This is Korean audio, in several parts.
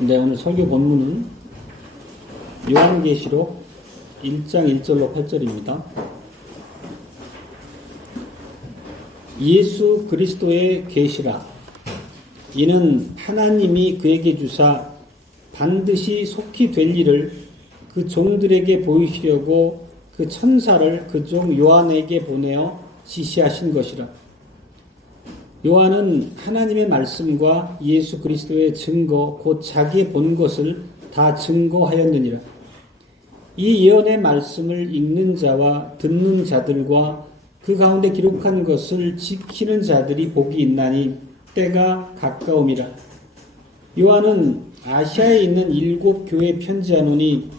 네, 오늘 설교 본문은 요한계시록 1장 1절로 8절입니다. 예수 그리스도의 계시라. 이는 하나님이 그에게 주사 반드시 속히 될 일을 그 종들에게 보이시려고 그 천사를 그 종 요한에게 보내어 지시하신 것이라. 요한은 하나님의 말씀과 예수 그리스도의 증거 곧 자기의 본 것을 다 증거하였느니라. 이 예언의 말씀을 읽는 자와 듣는 자들과 그 가운데 기록한 것을 지키는 자들이 복이 있나니 때가 가까움이라. 요한은 아시아에 있는 7 교회에 편지하노니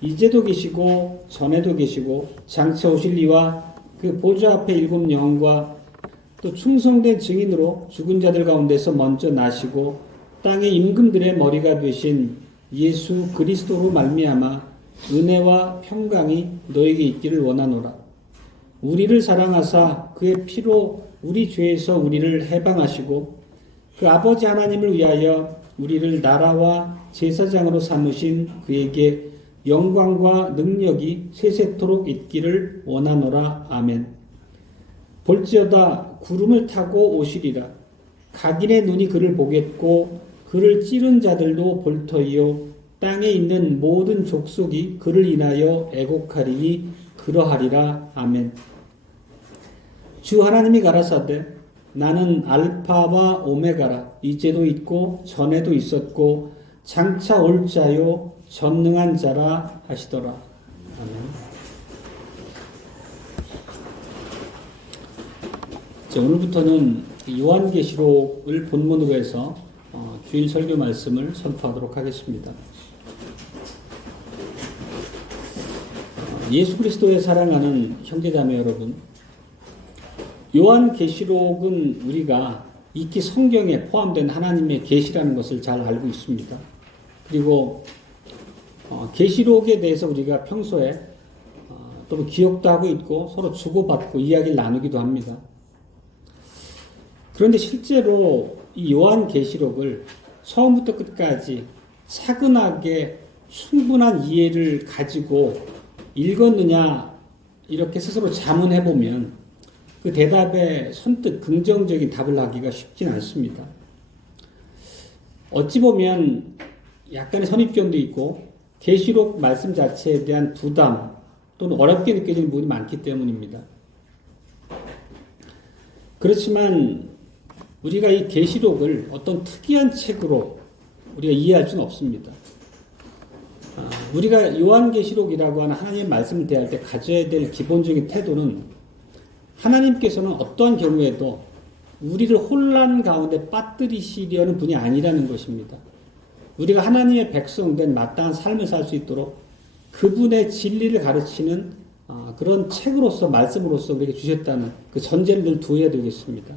이제도 계시고 전에도 계시고 장차 오실 이와 그 보좌 앞에 7 영과 또 충성된 증인으로 죽은 자들 가운데서 먼저 나시고 땅의 임금들의 머리가 되신 예수 그리스도로 말미암아 은혜와 평강이 너에게 있기를 원하노라. 우리를 사랑하사 그의 피로 우리 죄에서 우리를 해방하시고 그 아버지 하나님을 위하여 우리를 나라와 제사장으로 삼으신 그에게 영광과 능력이 세세토록 있기를 원하노라. 아멘. 볼지어다 구름을 타고 오시리라. 각인의 눈이 그를 보겠고 그를 찌른 자들도 볼 터이요 땅에 있는 모든 족속이 그를 인하여 애곡하리니 그러하리라. 아멘. 주 하나님이 가라사대 나는 알파와 오메가라. 이제도 있고 전에도 있었고 장차 올 자요 전능한 자라 하시더라. 아멘. 자, 오늘부터는 요한계시록을 본문으로 해서 주일 설교 말씀을 선포하도록 하겠습니다. 예수 그리스도의 사랑하는 형제자매 여러분, 요한계시록은 우리가 익히 성경에 포함된 하나님의 계시라는 것을 잘 알고 있습니다. 그리고 계시록에 대해서 우리가 평소에 또 기억도 하고 있고 서로 주고받고 이야기를 나누기도 합니다. 그런데 실제로 이 요한계시록을 처음부터 끝까지 차근하게 충분한 이해를 가지고 읽었느냐 이렇게 스스로 자문해보면 그 대답에 선뜻 긍정적인 답을 하기가 쉽진 않습니다. 어찌 보면 약간의 선입견도 있고 계시록 말씀 자체에 대한 부담 또는 어렵게 느껴지는 부분이 많기 때문입니다. 그렇지만 우리가 이 계시록을 어떤 특이한 책으로 우리가 이해할 수는 없습니다. 우리가 요한계시록이라고 하는 하나님의 말씀을 대할 때 가져야 될 기본적인 태도는 하나님께서는 어떠한 경우에도 우리를 혼란 가운데 빠뜨리시려는 분이 아니라는 것입니다. 우리가 하나님의 백성된 마땅한 삶을 살 수 있도록 그분의 진리를 가르치는 그런 책으로서 말씀으로서 우리에게 주셨다는 그 전제를 늘 두어야 되겠습니다.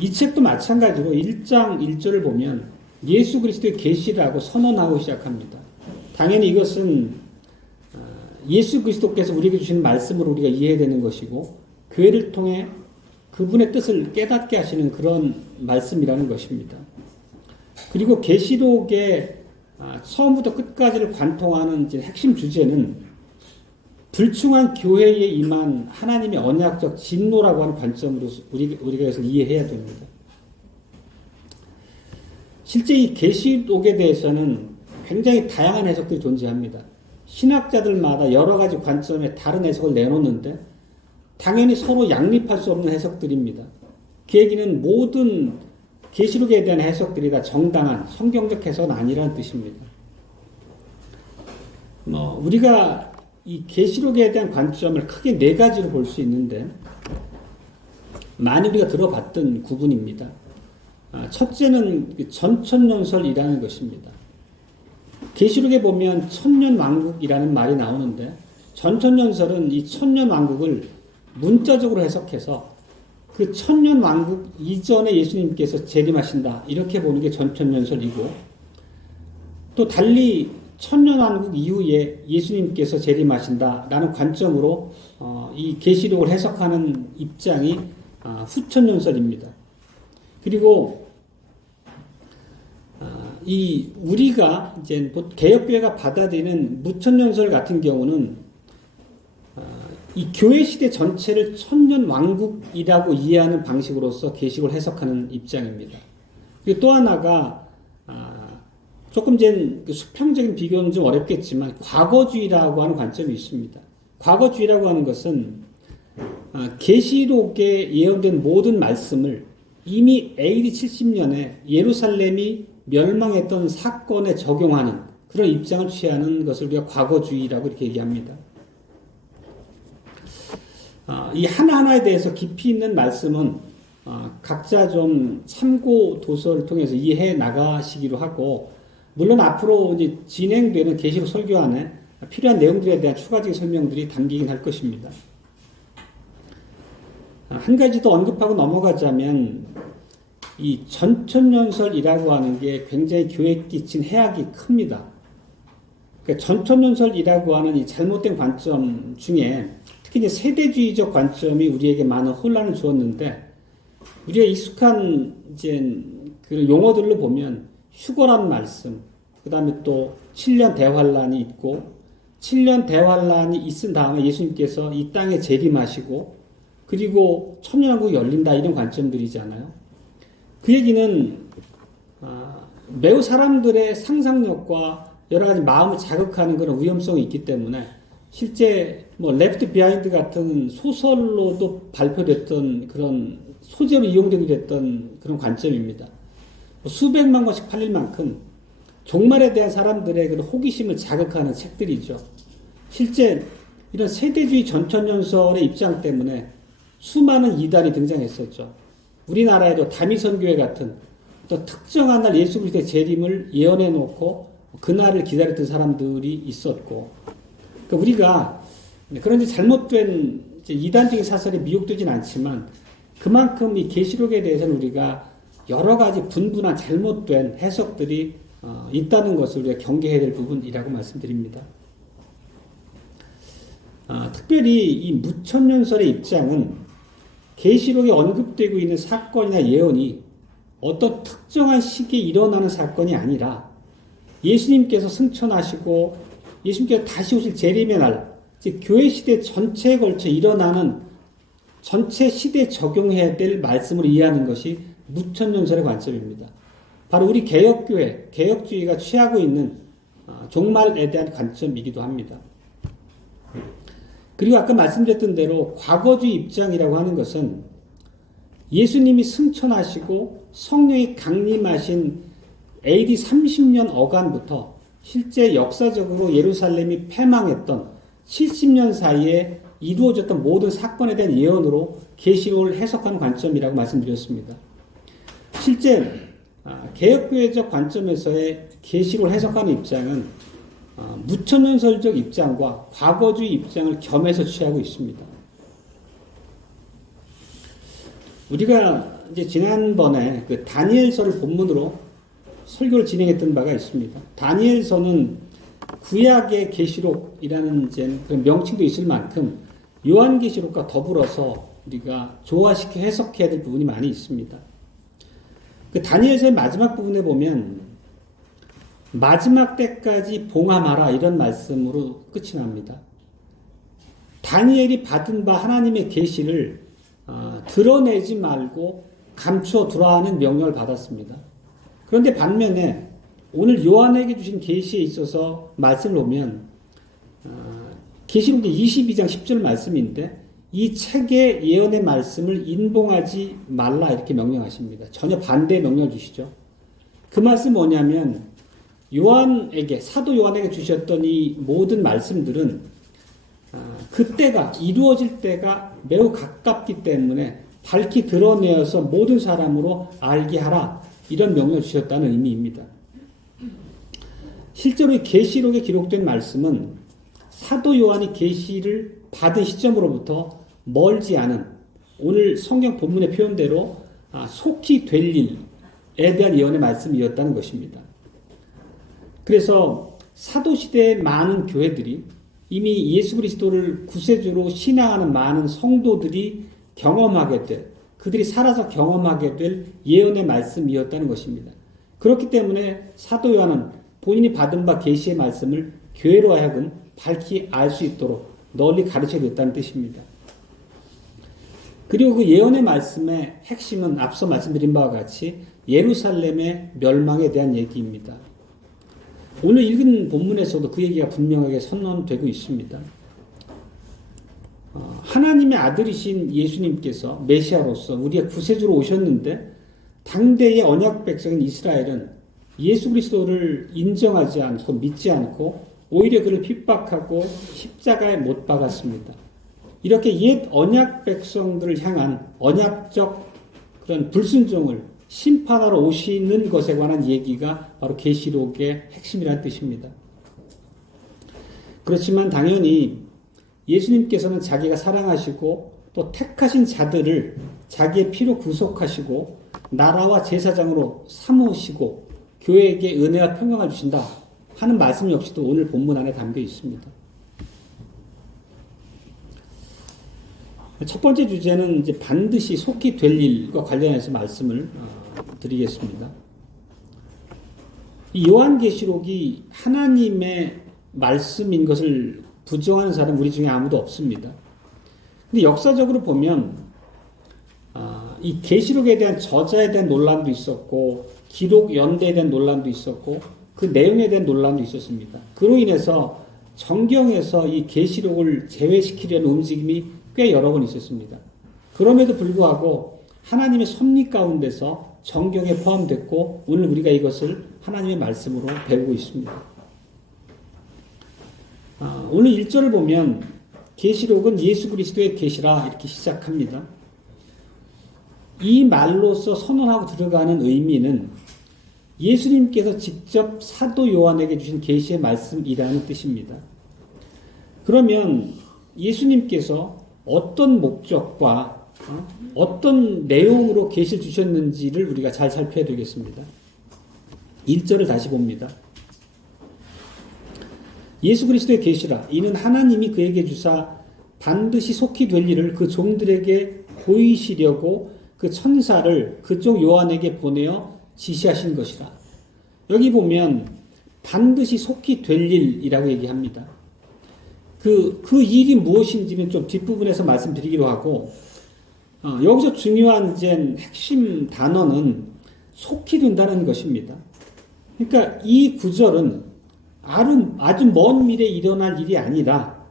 이 책도 마찬가지로 1장 1절을 보면 예수 그리스도의 계시라고 선언하고 시작합니다. 당연히 이것은 예수 그리스도께서 우리에게 주신 말씀으로 우리가 이해해야 되는 것이고 교회를 통해 그분의 뜻을 깨닫게 하시는 그런 말씀이라는 것입니다. 그리고 계시록의 처음부터 끝까지를 관통하는 이제 핵심 주제는 불충한 교회에 임한 하나님의 언약적 진노라고 하는 관점으로 우리가 이것을 이해해야 됩니다. 실제 이 계시록에 대해서는 굉장히 다양한 해석들이 존재합니다. 신학자들마다 여러 가지 관점의 다른 해석을 내놓는데 당연히 서로 양립할 수 없는 해석들입니다. 그 얘기는 모든 계시록에 대한 해석들이 다 정당한 성경적 해석은 아니라는 뜻입니다. 우리가 이 계시록에 대한 관점을 크게 4가지로 볼 수 있는데 많이 우리가 들어봤던 구분입니다. 첫째는 전천년설이라는 것입니다. 계시록에 보면 천년왕국이라는 말이 나오는데 전천년설은 이 천년왕국을 문자적으로 해석해서 그 천년왕국 이전에 예수님께서 재림하신다 이렇게 보는 게 전천년설이고 또 달리 천년왕국 이후에 예수님께서 재림하신다라는 관점으로 이 계시록을 해석하는 입장이 후천년설입니다. 그리고 우리가 이제 개혁교회가 받아들이는 무천년설 같은 경우는 이 교회 시대 전체를 천년 왕국이라고 이해하는 방식으로서 계시록을 해석하는 입장입니다. 그리고 또 하나가 조금 전 수평적인 비교는 좀 어렵겠지만 과거주의라고 하는 관점이 있습니다. 과거주의라고 하는 것은 계시록에 예언된 모든 말씀을 이미 AD 70년에 예루살렘이 멸망했던 사건에 적용하는 그런 입장을 취하는 것을 우리가 과거주의라고 이렇게 얘기합니다. 이 하나하나에 대해서 깊이 있는 말씀은 각자 좀 참고 도서를 통해서 이해해 나가시기로 하고, 물론 앞으로 이제 진행되는 계시록 설교 안에 필요한 내용들에 대한 추가적인 설명들이 담기긴 할 것입니다. 한 가지 더 언급하고 넘어가자면, 이 전천년설이라고 하는 게 굉장히 교회에 끼친 해악이 큽니다. 그러니까 전천년설이라고 하는 이 잘못된 관점 중에 특히 이제 세대주의적 관점이 우리에게 많은 혼란을 주었는데, 우리가 익숙한 이제 그 용어들로 보면 휴거란 말씀, 그 다음에 또 7년 대환란이 있고, 7년 대환란이 있은 다음에 예수님께서 이 땅에 재림하시고, 그리고 천년왕국이 열린다, 이런 관점들이잖아요. 그 얘기는 매우 사람들의 상상력과 여러 가지 마음을 자극하는 그런 위험성이 있기 때문에, 실제 레프트 비하인드 같은 소설로도 발표됐던 그런 소재로 이용되게 됐던 그런 관점입니다. 수백만 권씩 팔릴 만큼 종말에 대한 사람들의 그런 호기심을 자극하는 책들이죠. 실제 이런 세대주의 전천년설의 입장 때문에 수많은 이단이 등장했었죠. 우리나라에도 다미선교회 같은 또 특정한 날 예수 그리스도의 재림을 예언해 놓고 그날을 기다렸던 사람들이 있었고, 그러니까 우리가 그런 잘못된 이단적인 사설에 미혹되진 않지만, 그만큼 이 계시록에 대해서는 우리가 여러 가지 분분한 잘못된 해석들이 있다는 것을 우리가 경계해야 될 부분이라고 말씀드립니다. 특별히 이 무천년설의 입장은 계시록에 언급되고 있는 사건이나 예언이 어떤 특정한 시기에 일어나는 사건이 아니라 예수님께서 승천하시고 예수님께서 다시 오실 재림의 날, 즉 교회 시대 전체에 걸쳐 일어나는 전체 시대에 적용해야 될 말씀을 이해하는 것이 무천년설의 관점입니다. 바로 우리 개혁교회, 개혁주의가 취하고 있는 종말에 대한 관점이기도 합니다. 그리고 아까 말씀드렸던 대로 과거주의 입장이라고 하는 것은 예수님이 승천하시고 성령이 강림하신 AD 30년 어간부터 실제 역사적으로 예루살렘이 패망했던 70년 사이에 이루어졌던 모든 사건에 대한 예언으로 계시록을 해석하는 관점이라고 말씀드렸습니다. 실제 개혁교회적 관점에서의 계시록을 해석하는 입장은 무천년설적 입장과 과거주의 입장을 겸해서 취하고 있습니다. 우리가 이제 지난번에 그 다니엘서를 본문으로 설교를 진행했던 바가 있습니다. 다니엘서는 구약의 계시록이라는 그런 명칭도 있을 만큼 요한계시록과 더불어서 우리가 조화시켜 해석해야 될 부분이 많이 있습니다. 그 다니엘서의 마지막 부분에 보면 마지막 때까지 봉함하라, 이런 말씀으로 끝이 납니다. 다니엘이 받은 바 하나님의 계시를 드러내지 말고 감추어 두라는 명령을 받았습니다. 그런데 반면에 오늘 요한에게 주신 계시에 있어서 말씀을 보면 계시록 22장 10절 말씀인데, 이 책의 예언의 말씀을 인봉하지 말라, 이렇게 명령하십니다. 전혀 반대의 명령을 주시죠. 그 말씀은 뭐냐면, 사도 요한에게 주셨던 이 모든 말씀들은 그때가, 이루어질 때가 매우 가깝기 때문에 밝히 드러내어서 모든 사람으로 알게 하라, 이런 명령을 주셨다는 의미입니다. 실제로 이 계시록에 기록된 말씀은 사도 요한이 계시를 받은 시점으로부터 멀지 않은, 오늘 성경 본문의 표현대로 속히 될 일에 대한 예언의 말씀이었다는 것입니다. 그래서 사도시대의 많은 교회들이 이미 예수 그리스도를 구세주로 신앙하는 많은 성도들이 경험하게 될, 그들이 살아서 경험하게 될 예언의 말씀이었다는 것입니다. 그렇기 때문에 사도 요한은 본인이 받은 바 계시의 말씀을 교회로 하여금 밝히 알 수 있도록 널리 가르쳐줬다는 뜻입니다. 그리고 그 예언의 말씀의 핵심은 앞서 말씀드린 바와 같이 예루살렘의 멸망에 대한 얘기입니다. 오늘 읽은 본문에서도 그 얘기가 분명하게 선언되고 있습니다. 하나님의 아들이신 예수님께서 메시아로서 우리의 구세주로 오셨는데 당대의 언약 백성인 이스라엘은 예수 그리스도를 인정하지 않고 믿지 않고 오히려 그를 핍박하고 십자가에 못 박았습니다. 이렇게 옛 언약 백성들을 향한 언약적 그런 불순종을 심판하러 오시는 것에 관한 얘기가 바로 계시록의 핵심이라는 뜻입니다. 그렇지만 당연히 예수님께서는 자기가 사랑하시고 또 택하신 자들을 자기의 피로 구속하시고 나라와 제사장으로 삼으시고 교회에게 은혜와 평강을 주신다 하는 말씀 역시도 오늘 본문 안에 담겨 있습니다. 첫 번째 주제는 이제 반드시 속히 될 일과 관련해서 말씀을 드리겠습니다. 이 요한계시록이 하나님의 말씀인 것을 부정하는 사람 우리 중에 아무도 없습니다. 근데 역사적으로 보면 이 계시록에 대한 저자에 대한 논란도 있었고 기록 연대에 대한 논란도 있었고 그 내용에 대한 논란도 있었습니다. 그로 인해서 정경에서 이 계시록을 제외시키려는 움직임이 꽤 여러 번 있었습니다. 그럼에도 불구하고 하나님의 섭리 가운데서 정경에 포함됐고 오늘 우리가 이것을 하나님의 말씀으로 배우고 있습니다. 오늘 1절을 보면 계시록은 예수 그리스도의 계시라 이렇게 시작합니다. 이 말로서 선언하고 들어가는 의미는 예수님께서 직접 사도 요한에게 주신 계시의 말씀이라는 뜻입니다. 그러면 예수님께서 어떤 목적과 어떤 내용으로 계시를 주셨는지를 우리가 잘 살펴야 되겠습니다. 1절을 다시 봅니다. 예수 그리스도의 계시라 이는 하나님이 그에게 주사 반드시 속히 될 일을 그 종들에게 보이시려고 그 천사를 그쪽 요한에게 보내어 지시하신 것이라. 여기 보면 반드시 속히 될 일이라고 얘기합니다. 그 일이 무엇인지는 좀 뒷부분에서 말씀드리기로 하고 여기서 중요한 이제 핵심 단어는 속히 된다는 것입니다. 그러니까 이 구절은 아주 먼 미래에 일어날 일이 아니라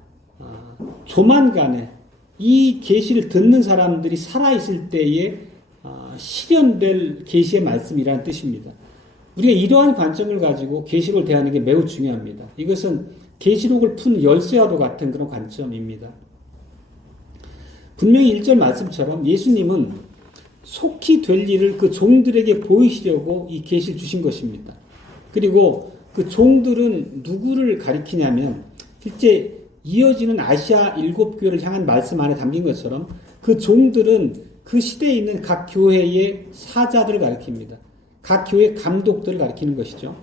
조만간에 이 계시를 듣는 사람들이 살아있을 때에 실현될 계시의 말씀이라는 뜻입니다. 우리가 이러한 관점을 가지고 계시록을 대하는 게 매우 중요합니다. 이것은 계시록을 푼 열쇠와도 같은 그런 관점입니다. 분명히 1절 말씀처럼 예수님은 속히 될 일을 그 종들에게 보이시려고 이 계시를 주신 것입니다. 그리고 그 종들은 누구를 가리키냐면 실제 이어지는 아시아 7교회를 향한 말씀 안에 담긴 것처럼 그 종들은 그 시대에 있는 각 교회의 사자들을 가리킵니다. 각 교회 감독들을 가리키는 것이죠.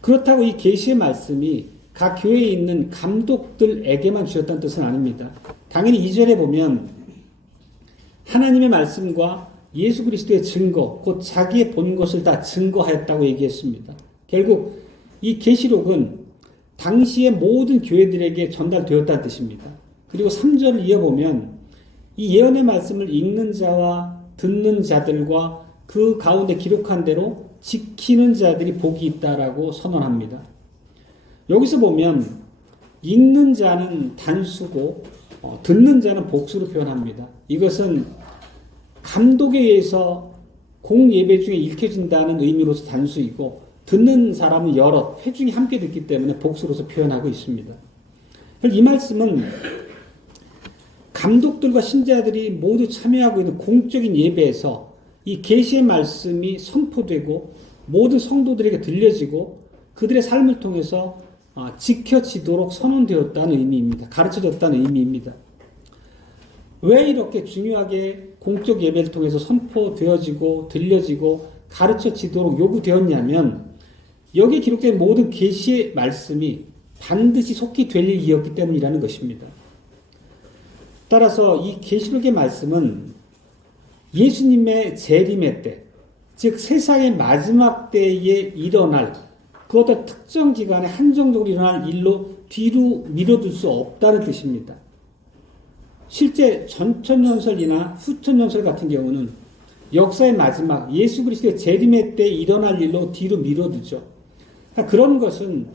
그렇다고 이 계시의 말씀이 각 교회에 있는 감독들에게만 주셨다는 뜻은 아닙니다. 당연히 2절에 보면 하나님의 말씀과 예수 그리스도의 증거, 곧 자기의 본 것을 다 증거하였다고 얘기했습니다. 결국 이 계시록은 당시의 모든 교회들에게 전달되었다는 뜻입니다. 그리고 3절을 이어보면 이 예언의 말씀을 읽는 자와 듣는 자들과 그 가운데 기록한 대로 지키는 자들이 복이 있다라고 선언합니다. 여기서 보면 읽는 자는 단수고 듣는 자는 복수로 표현합니다. 이것은 감독에 의해서 공예배 중에 읽혀진다는 의미로서 단수이고 듣는 사람은 여러 회중이 함께 듣기 때문에 복수로서 표현하고 있습니다. 이 말씀은 감독들과 신자들이 모두 참여하고 있는 공적인 예배에서 이 계시의 말씀이 선포되고 모든 성도들에게 들려지고 그들의 삶을 통해서 지켜지도록 선언되었다는 의미입니다. 가르쳐졌다는 의미입니다. 왜 이렇게 중요하게 공적 예배를 통해서 선포되어지고 들려지고 가르쳐지도록 요구되었냐면 여기에 기록된 모든 계시의 말씀이 반드시 속히 될 일이었기 때문이라는 것입니다. 따라서 이 계시록의 말씀은 예수님의 재림의 때 즉 세상의 마지막 때에 일어날 그 어떤 특정 기간에 한정적으로 일어날 일로 뒤로 미뤄둘 수 없다는 뜻입니다. 실제 전천년설이나 후천년설 같은 경우는 역사의 마지막 예수 그리스도의 재림의 때 일어날 일로 뒤로 미뤄두죠. 그러니까 그런 것은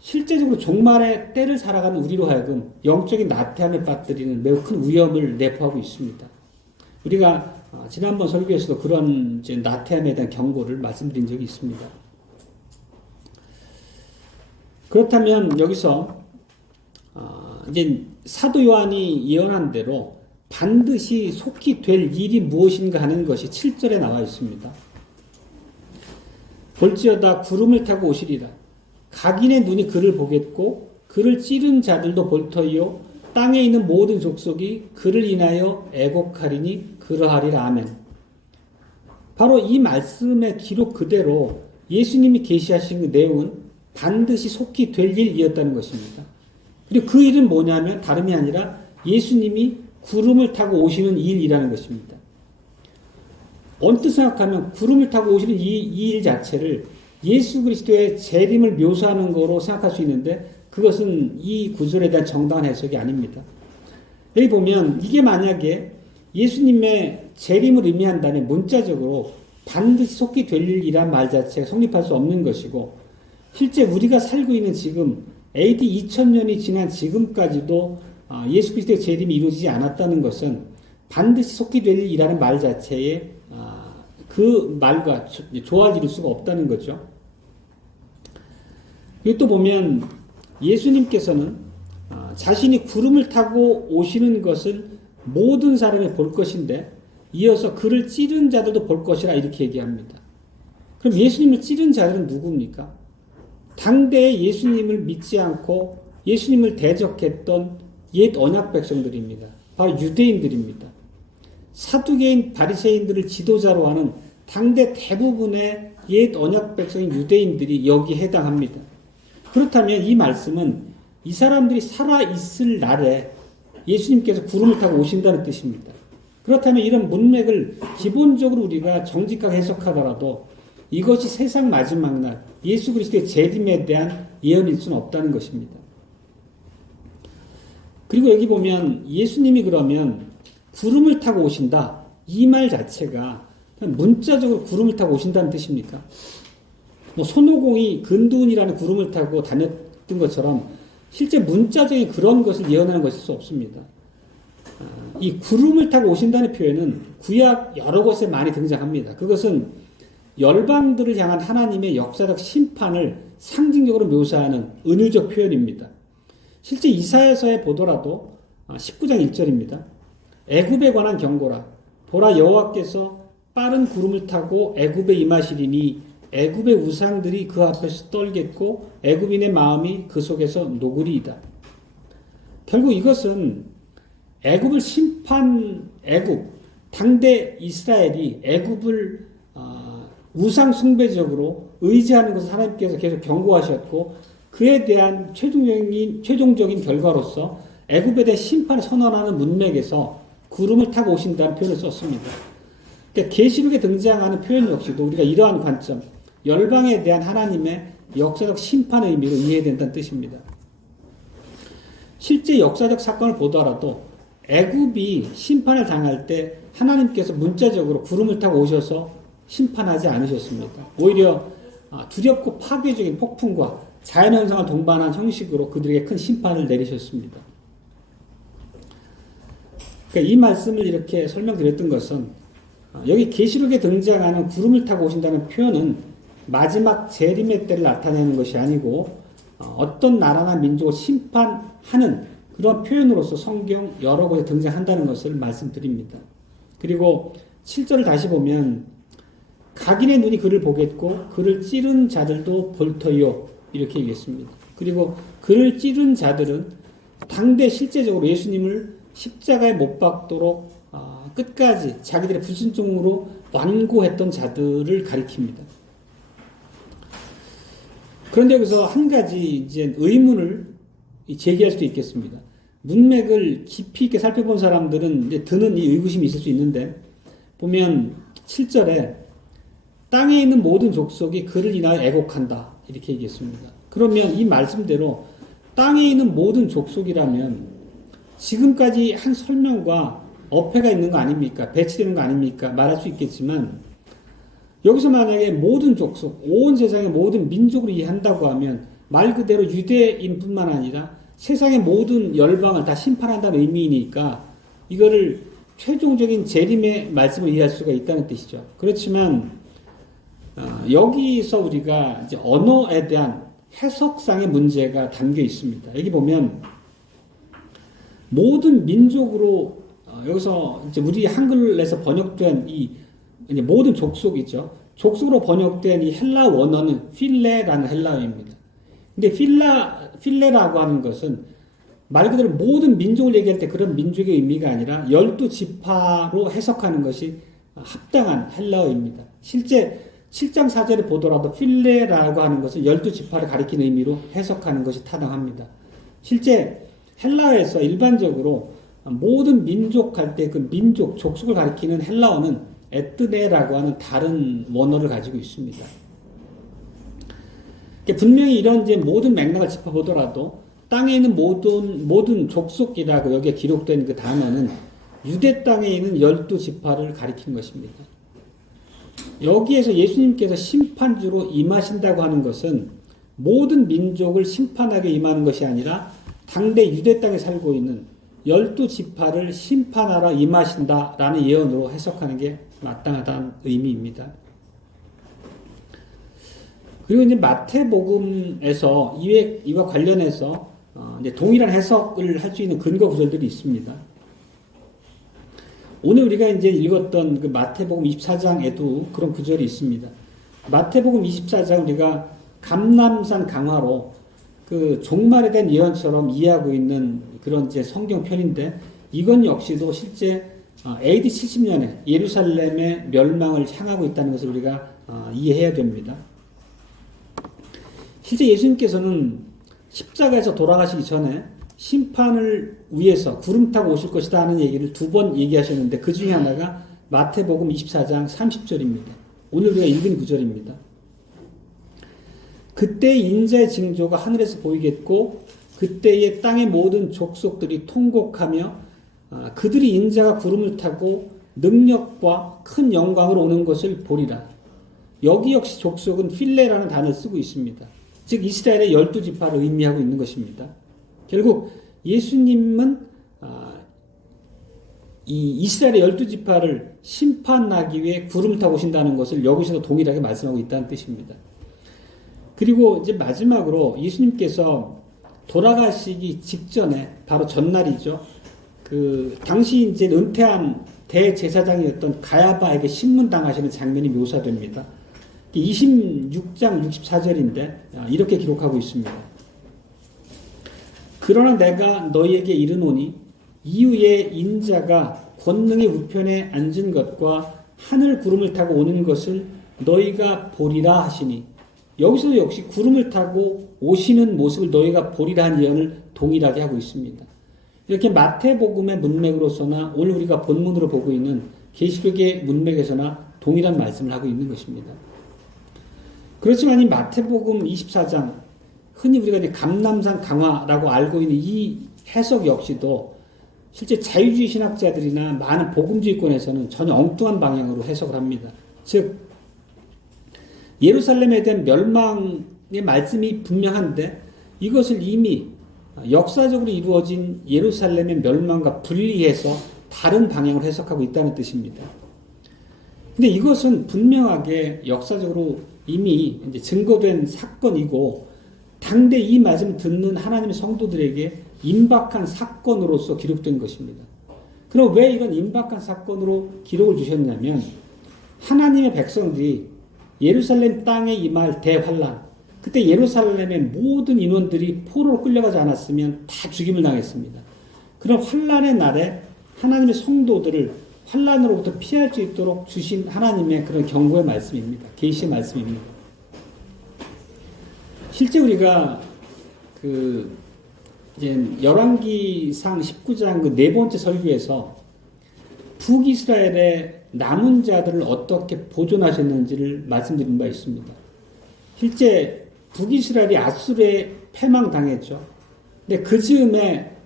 실제적으로 종말의 때를 살아가는 우리로 하여금 영적인 나태함에 빠뜨리는 매우 큰 위험을 내포하고 있습니다. 우리가 지난번 설교에서도 그런 이제 나태함에 대한 경고를 말씀드린 적이 있습니다. 그렇다면 여기서 이제 사도 요한이 예언한 대로 반드시 속히 될 일이 무엇인가 하는 것이 7절에 나와 있습니다. 볼지어다 구름을 타고 오시리라. 각인의 눈이 그를 보겠고 그를 찌른 자들도 볼 터이요 땅에 있는 모든 족속이 그를 인하여 애곡하리니 그러하리라. 아멘. 바로 이 말씀의 기록 그대로 예수님이 계시하신 그 내용은 반드시 속히 될 일이었다는 것입니다. 그리고 그 일은 뭐냐면 다름이 아니라 예수님이 구름을 타고 오시는 일이라는 것입니다. 언뜻 생각하면 구름을 타고 오시는 이 일 자체를 예수 그리스도의 재림을 묘사하는 거로 생각할 수 있는데 그것은 이 구절에 대한 정당한 해석이 아닙니다. 여기 보면 이게 만약에 예수님의 재림을 의미한다면 문자적으로 반드시 속히 될 일이란 말 자체가 성립할 수 없는 것이고 실제 우리가 살고 있는 지금 AD 2000년이 지난 지금까지도 예수 그리스도의 재림이 이루어지지 않았다는 것은 반드시 속히 될 일이라는 말 자체에 그 말과 조화를 이룰 수가 없다는 거죠. 그리고 또 보면 예수님께서는 자신이 구름을 타고 오시는 것을 모든 사람이 볼 것인데 이어서 그를 찌른 자들도 볼 것이라 이렇게 얘기합니다. 그럼 예수님을 찌른 자들은 누굽니까? 당대에 예수님을 믿지 않고 예수님을 대적했던 옛 언약 백성들입니다. 바로 유대인들입니다. 사두개인 바리새인들을 지도자로 하는 당대 대부분의 옛 언약 백성인 유대인들이 여기에 해당합니다. 그렇다면 이 말씀은 이 사람들이 살아있을 날에 예수님께서 구름을 타고 오신다는 뜻입니다. 그렇다면 이런 문맥을 기본적으로 우리가 정직하게 해석하더라도 이것이 세상 마지막 날 예수 그리스도의 재림에 대한 예언일 수는 없다는 것입니다. 그리고 여기 보면 예수님이 그러면 구름을 타고 오신다. 이 말 자체가 문자적으로 구름을 타고 오신다는 뜻입니까? 손오공이 근두운이라는 구름을 타고 다녔던 것처럼 실제 문자적인 그런 것을 예언하는 것일 수 없습니다. 이 구름을 타고 오신다는 표현은 구약 여러 곳에 많이 등장합니다. 그것은 열방들을 향한 하나님의 역사적 심판을 상징적으로 묘사하는 은유적 표현입니다. 실제 이사야서에 보더라도 19장 1절입니다. 애굽에 관한 경고라. 보라 여호와께서 빠른 구름을 타고 애굽에 임하시리니 애굽의 우상들이 그 앞에서 떨겠고 애굽인의 마음이 그 속에서 녹으리이다. 결국 이것은 애굽을 애굽 당대 이스라엘이 애굽을 우상 숭배적으로 의지하는 것을 하나님께서 계속 경고하셨고 그에 대한 최종적인 결과로서 애굽에 대한 심판을 선언하는 문맥에서 구름을 타고 오신다는 표현을 썼습니다. 그러니까 계시록에 등장하는 표현 역시도 우리가 이러한 관점, 열방에 대한 하나님의 역사적 심판의 의미로 이해해야 된다는 뜻입니다. 실제 역사적 사건을 보더라도 애굽이 심판을 당할 때 하나님께서 문자적으로 구름을 타고 오셔서 심판하지 않으셨습니다. 오히려 두렵고 파괴적인 폭풍과 자연현상을 동반한 형식으로 그들에게 큰 심판을 내리셨습니다. 그러니까 이 말씀을 이렇게 설명드렸던 것은 여기 계시록에 등장하는 구름을 타고 오신다는 표현은 마지막 재림의 때를 나타내는 것이 아니고 어떤 나라나 민족을 심판하는 그런 표현으로서 성경 여러 곳에 등장한다는 것을 말씀드립니다. 그리고 7절을 다시 보면 각인의 눈이 그를 보겠고 그를 찌른 자들도 볼 터이요 이렇게 얘기했습니다. 그리고 그를 찌른 자들은 당대 실제적으로 예수님을 십자가에 못 박도록 끝까지 자기들의 불순종으로 완고했던 자들을 가리킵니다. 그런데 여기서 한 가지 이제 의문을 제기할 수도 있겠습니다. 문맥을 깊이 있게 살펴본 사람들은 이제 드는 이 의구심이 있을 수 있는데 보면 7절에 땅에 있는 모든 족속이 그를 인하여 애곡한다. 이렇게 얘기했습니다. 그러면 이 말씀대로 땅에 있는 모든 족속이라면 지금까지 한 설명과 어폐가 있는 거 아닙니까? 배치되는 거 아닙니까? 말할 수 있겠지만 여기서 만약에 모든 족속, 온 세상의 모든 민족을 이해한다고 하면 말 그대로 유대인뿐만 아니라 세상의 모든 열방을 다 심판한다는 의미이니까 이거를 최종적인 재림의 말씀을 이해할 수가 있다는 뜻이죠. 그렇지만 여기서 우리가 이제 언어에 대한 해석상의 문제가 담겨 있습니다. 여기 보면 모든 민족으로 여기서 이제 우리 한글에서 번역된 이 모든 족속이죠. 족속으로 번역된 이 헬라 원어는 필레라는 헬라어입니다. 근데 필레라고 하는 것은 말 그대로 모든 민족을 얘기할 때 그런 민족의 의미가 아니라 12지파로 해석하는 것이 합당한 헬라어입니다. 실제 7장 4절을 보더라도 필레라고 하는 것은 12지파를 가리키는 의미로 해석하는 것이 타당합니다. 실제 헬라어에서 일반적으로 모든 민족 할 때 그 민족, 족속을 가리키는 헬라어는 에뜨네라고 하는 다른 원어를 가지고 있습니다. 분명히 이런 이제 모든 맥락을 짚어보더라도 땅에 있는 모든 족속이라고 여기에 기록된 그 단어는 유대 땅에 있는 12지파를 가리키는 것입니다. 여기에서 예수님께서 심판주로 임하신다고 하는 것은 모든 민족을 심판하게 임하는 것이 아니라 당대 유대 땅에 살고 있는 12지파를 심판하러 임하신다라는 예언으로 해석하는 게 마땅하다는 의미입니다. 그리고 이제 마태복음에서 이와 관련해서 이제 동일한 해석을 할 수 있는 근거 구절들이 있습니다. 오늘 우리가 이제 읽었던 그 마태복음 24장에도 그런 구절이 있습니다. 마태복음 24장 우리가 감람산 강화로 그 종말에 대한 예언처럼 이해하고 있는 그런 이제 성경 편인데 이건 역시도 실제 AD 70년에 예루살렘의 멸망을 향하고 있다는 것을 우리가 이해해야 됩니다. 실제 예수님께서는 십자가에서 돌아가시기 전에 심판을 위해서 구름 타고 오실 것이다 하는 얘기를 2번 얘기하셨는데 그 중에 하나가 마태복음 24장 30절입니다. 오늘 우리가 읽은 구절입니다. 그때 인자의 징조가 하늘에서 보이겠고 그때의 땅의 모든 족속들이 통곡하며 그들이 인자가 구름을 타고 능력과 큰 영광으로 오는 것을 보리라. 여기 역시 족속은 필레라는 단어를 쓰고 있습니다. 즉 이스라엘의 12지파를 의미하고 있는 것입니다. 결국 예수님은 이 이스라엘의 12지파를 심판하기 위해 구름을 타고 오신다는 것을 여기서도 동일하게 말씀하고 있다는 뜻입니다. 그리고 이제 마지막으로 예수님께서 돌아가시기 직전에 바로 전날이죠. 그 당시 이제 은퇴한 대제사장이었던 가야바에게 신문당하시는 장면이 묘사됩니다. 26장 64절인데 이렇게 기록하고 있습니다. 그러나 내가 너희에게 이르노니 이후에 인자가 권능의 우편에 앉은 것과 하늘 구름을 타고 오는 것을 너희가 보리라 하시니 여기서도 역시 구름을 타고 오시는 모습을 너희가 보리라 한 예언을 동일하게 하고 있습니다. 이렇게 마태복음의 문맥으로서나 오늘 우리가 본문으로 보고 있는 계시록의 문맥에서나 동일한 말씀을 하고 있는 것입니다. 그렇지만 이 마태복음 24장 흔히 우리가 이제 감람산 강화라고 알고 있는 이 해석 역시도 실제 자유주의 신학자들이나 많은 복음주의권에서는 전혀 엉뚱한 방향으로 해석을 합니다. 즉 예루살렘에 대한 멸망의 말씀이 분명한데 이것을 이미 역사적으로 이루어진 예루살렘의 멸망과 분리해서 다른 방향으로 해석하고 있다는 뜻입니다. 근데 이것은 분명하게 역사적으로 이미 이제 증거된 사건이고 당대 이 말씀을 듣는 하나님의 성도들에게 임박한 사건으로서 기록된 것입니다. 그럼 왜 이런 임박한 사건으로 기록을 주셨냐면 하나님의 백성들이 예루살렘 땅에 임할 대환란, 그때 예루살렘의 모든 인원들이 포로로 끌려가지 않았으면 다 죽임을 당했습니다. 그런 환란의 날에 하나님의 성도들을 환란으로부터 피할 수 있도록 주신 하나님의 그런 경고의 말씀입니다. 계시의 말씀입니다. 실제 우리가 이제 열왕기상 19장 그 네 번째 설교에서 북이스라엘의 남은 자들을 어떻게 보존하셨는지를 말씀드린 바 있습니다. 실제 북이스라엘이 아수르에 패망당했죠. 근데 그 즈음에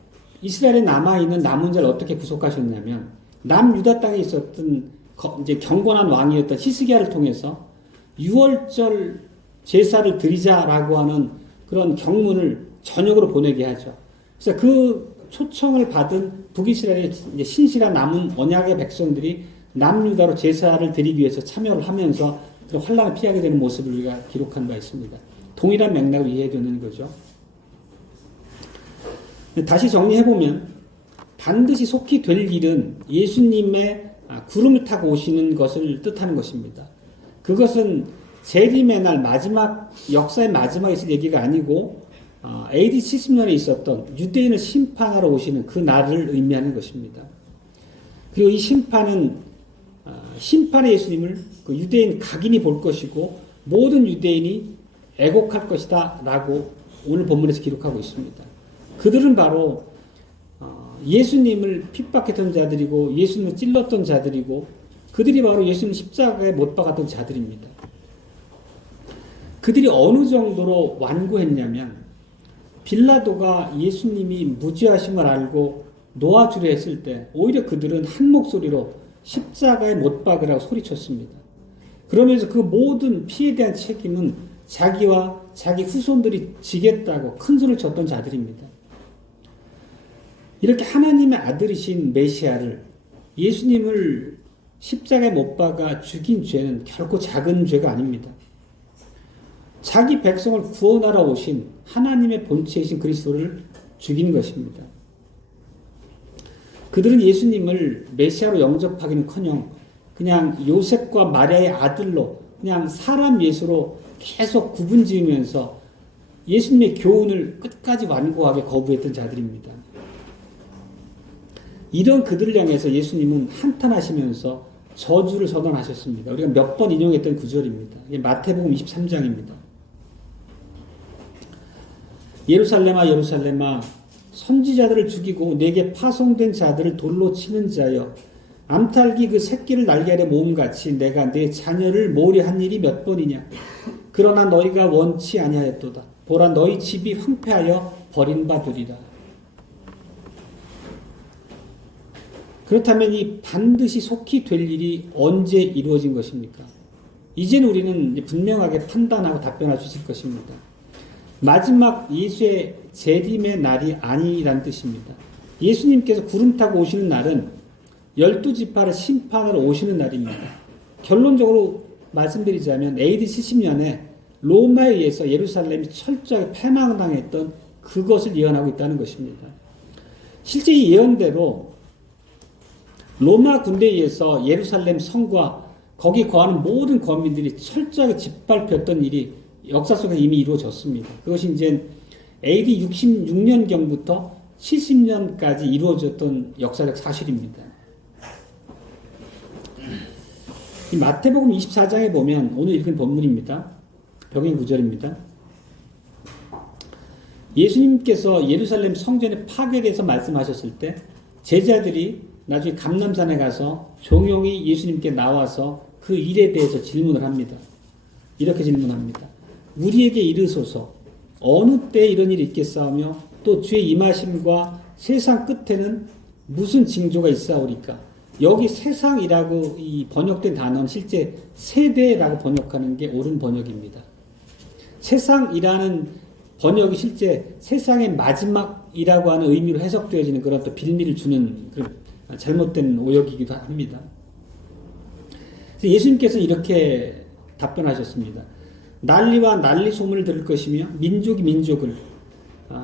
이스라엘에 남아있는 남은 자를 어떻게 구속하셨냐면 남유다 땅에 있었던 이제 경건한 왕이었던 히스기야를 통해서 유월절 제사를 드리자라고 하는 그런 경문을 전역으로 보내게 하죠. 그래서 그 초청을 받은 북이스라엘의 신실한 남은 언약의 백성들이 남유다로 제사를 드리기 위해서 참여를 하면서 그 환란을 피하게 되는 모습을 우리가 기록한 바 있습니다. 동일한 맥락을 이해해야 되는 거죠. 다시 정리해보면 반드시 속히 될 일은 예수님의 구름을 타고 오시는 것을 뜻하는 것입니다. 그것은 재림의 날 마지막, 역사의 마지막에 있을 얘기가 아니고 AD 70년에 있었던 유대인을 심판하러 오시는 그 날을 의미하는 것입니다. 그리고 이 심판은 심판의 예수님을 그 유대인 각인이 볼 것이고 모든 유대인이 애곡할 것이다 라고 오늘 본문에서 기록하고 있습니다. 그들은 바로 예수님을 핍박했던 자들이고 예수님을 찔렀던 자들이고 그들이 바로 예수님 십자가에 못 박았던 자들입니다. 그들이 어느 정도로 완고했냐면 빌라도가 예수님이 무죄하심을 알고 놓아주려 했을 때 오히려 그들은 한 목소리로 십자가에 못 박으라고 소리쳤습니다. 그러면서 그 모든 피해에 대한 책임은 자기와 자기 후손들이 지겠다고 큰 소리를 쳤던 자들입니다. 이렇게 하나님의 아들이신 메시아를 예수님을 십자가에 못 박아 죽인 죄는 결코 작은 죄가 아닙니다. 자기 백성을 구원하러 오신 하나님의 본체이신 그리스도를 죽인 것입니다. 그들은 예수님을 메시아로 영접하기는커녕 그냥 요셉과 마리아의 아들로 그냥 사람 예수로 계속 구분 지으면서 예수님의 교훈을 끝까지 완고하게 거부했던 자들입니다. 이런 그들을 향해서 예수님은 한탄하시면서 저주를 선언하셨습니다. 우리가 몇 번 인용했던 구절입니다. 이게 마태복음 23장입니다. 예루살렘아 예루살렘아 선지자들을 죽이고 내게 파송된 자들을 돌로 치는 자여 암탉이 그 새끼를 날개 아래 모음같이 내가 내 자녀를 모으려 일이 몇 번이냐. 그러나 너희가 원치 아니하였도다. 보라 너희 집이 황폐하여 버림받으리라. 그렇다면 이 반드시 속히 될 일이 언제 이루어진 것입니까? 이제는 우리는 분명하게 판단하고 답변할 수 있을 것입니다. 마지막 예수의 재림의 날이 아니란 뜻입니다. 예수님께서 구름 타고 오시는 날은 12지파를 심판하러 오시는 날입니다. 결론적으로 말씀드리자면 AD 70년에 로마에 의해서 예루살렘이 철저하게 패망당했던 그것을 예언하고 있다는 것입니다. 실제 이 예언대로 로마 군대에 의해서 예루살렘 성과 거기 거하는 모든 거민들이 철저하게 짓밟혔던 일이 역사 속에 이미 이루어졌습니다. 그것이 이제 AD 66년경부터 70년까지 이루어졌던 역사적 사실입니다. 이 마태복음 24장에 보면 오늘 읽은 본문입니다. 병행 구절입니다. 예수님께서 예루살렘 성전의 파괴에 대해서 말씀하셨을 때 제자들이 나중에 감람산에 가서 종용이 예수님께 나와서 그 일에 대해서 질문을 합니다. 이렇게 질문합니다. 우리에게 이르소서 어느 때 이런 일이 있겠사오며 또 주의 임하심과 세상 끝에는 무슨 징조가 있사오리까? 여기 세상이라고 이 번역된 단어는 실제 세대라고 번역하는 게 옳은 번역입니다. 세상이라는 번역이 실제 세상의 마지막이라고 하는 의미로 해석되어지는 그런 또 빌미를 주는 그런 잘못된 오역이기도 합니다. 예수님께서 이렇게 답변하셨습니다. 난리와 난리 소문을 들을 것이며 민족이 민족을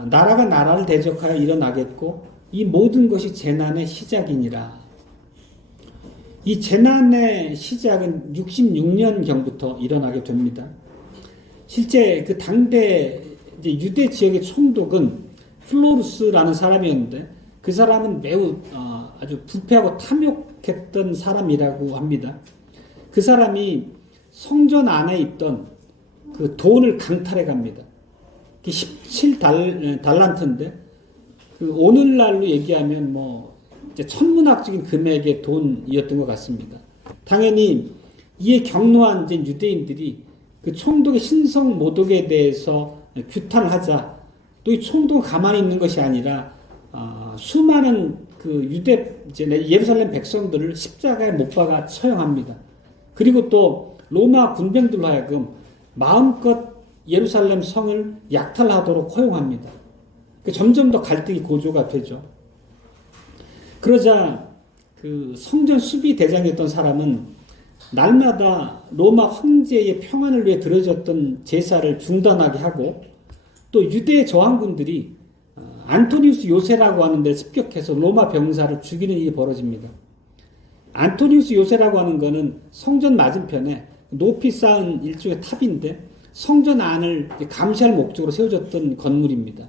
나라가 나라를 대적하여 일어나겠고 이 모든 것이 재난의 시작이니라. 이 재난의 시작은 66년경부터 일어나게 됩니다. 실제 그 당대 유대 지역의 총독은 플로루스라는 사람이었는데 그 사람은 매우 아주 부패하고 탐욕했던 사람이라고 합니다. 그 사람이 성전 안에 있던 그 돈을 강탈해 갑니다. 17달란트인데 그 오늘날로 얘기하면 뭐 이제 천문학적인 금액의 돈이었던 것 같습니다. 당연히 이에 경로한 이제 유대인들이 그 총독의 신성 모독에 대해서 규탄을 하자. 또 이 총독은 가만히 있는 것이 아니라 수많은 그 유대 이제 예루살렘 백성들을 십자가에 못 박아 처형합니다. 그리고 또 로마 군병들로 하여금 마음껏 예루살렘 성을 약탈하도록 허용합니다. 점점 더 갈등이 고조가 되죠. 그러자 그 성전 수비 대장이었던 사람은 날마다 로마 황제의 평안을 위해 드려졌던 제사를 중단하게 하고 또 유대 저항군들이 안토니우스 요새라고 하는 데 습격해서 로마 병사를 죽이는 일이 벌어집니다. 안토니우스 요새라고 하는 것은 성전 맞은편에 높이 쌓은 일종의 탑인데 성전 안을 감시할 목적으로 세워졌던 건물입니다.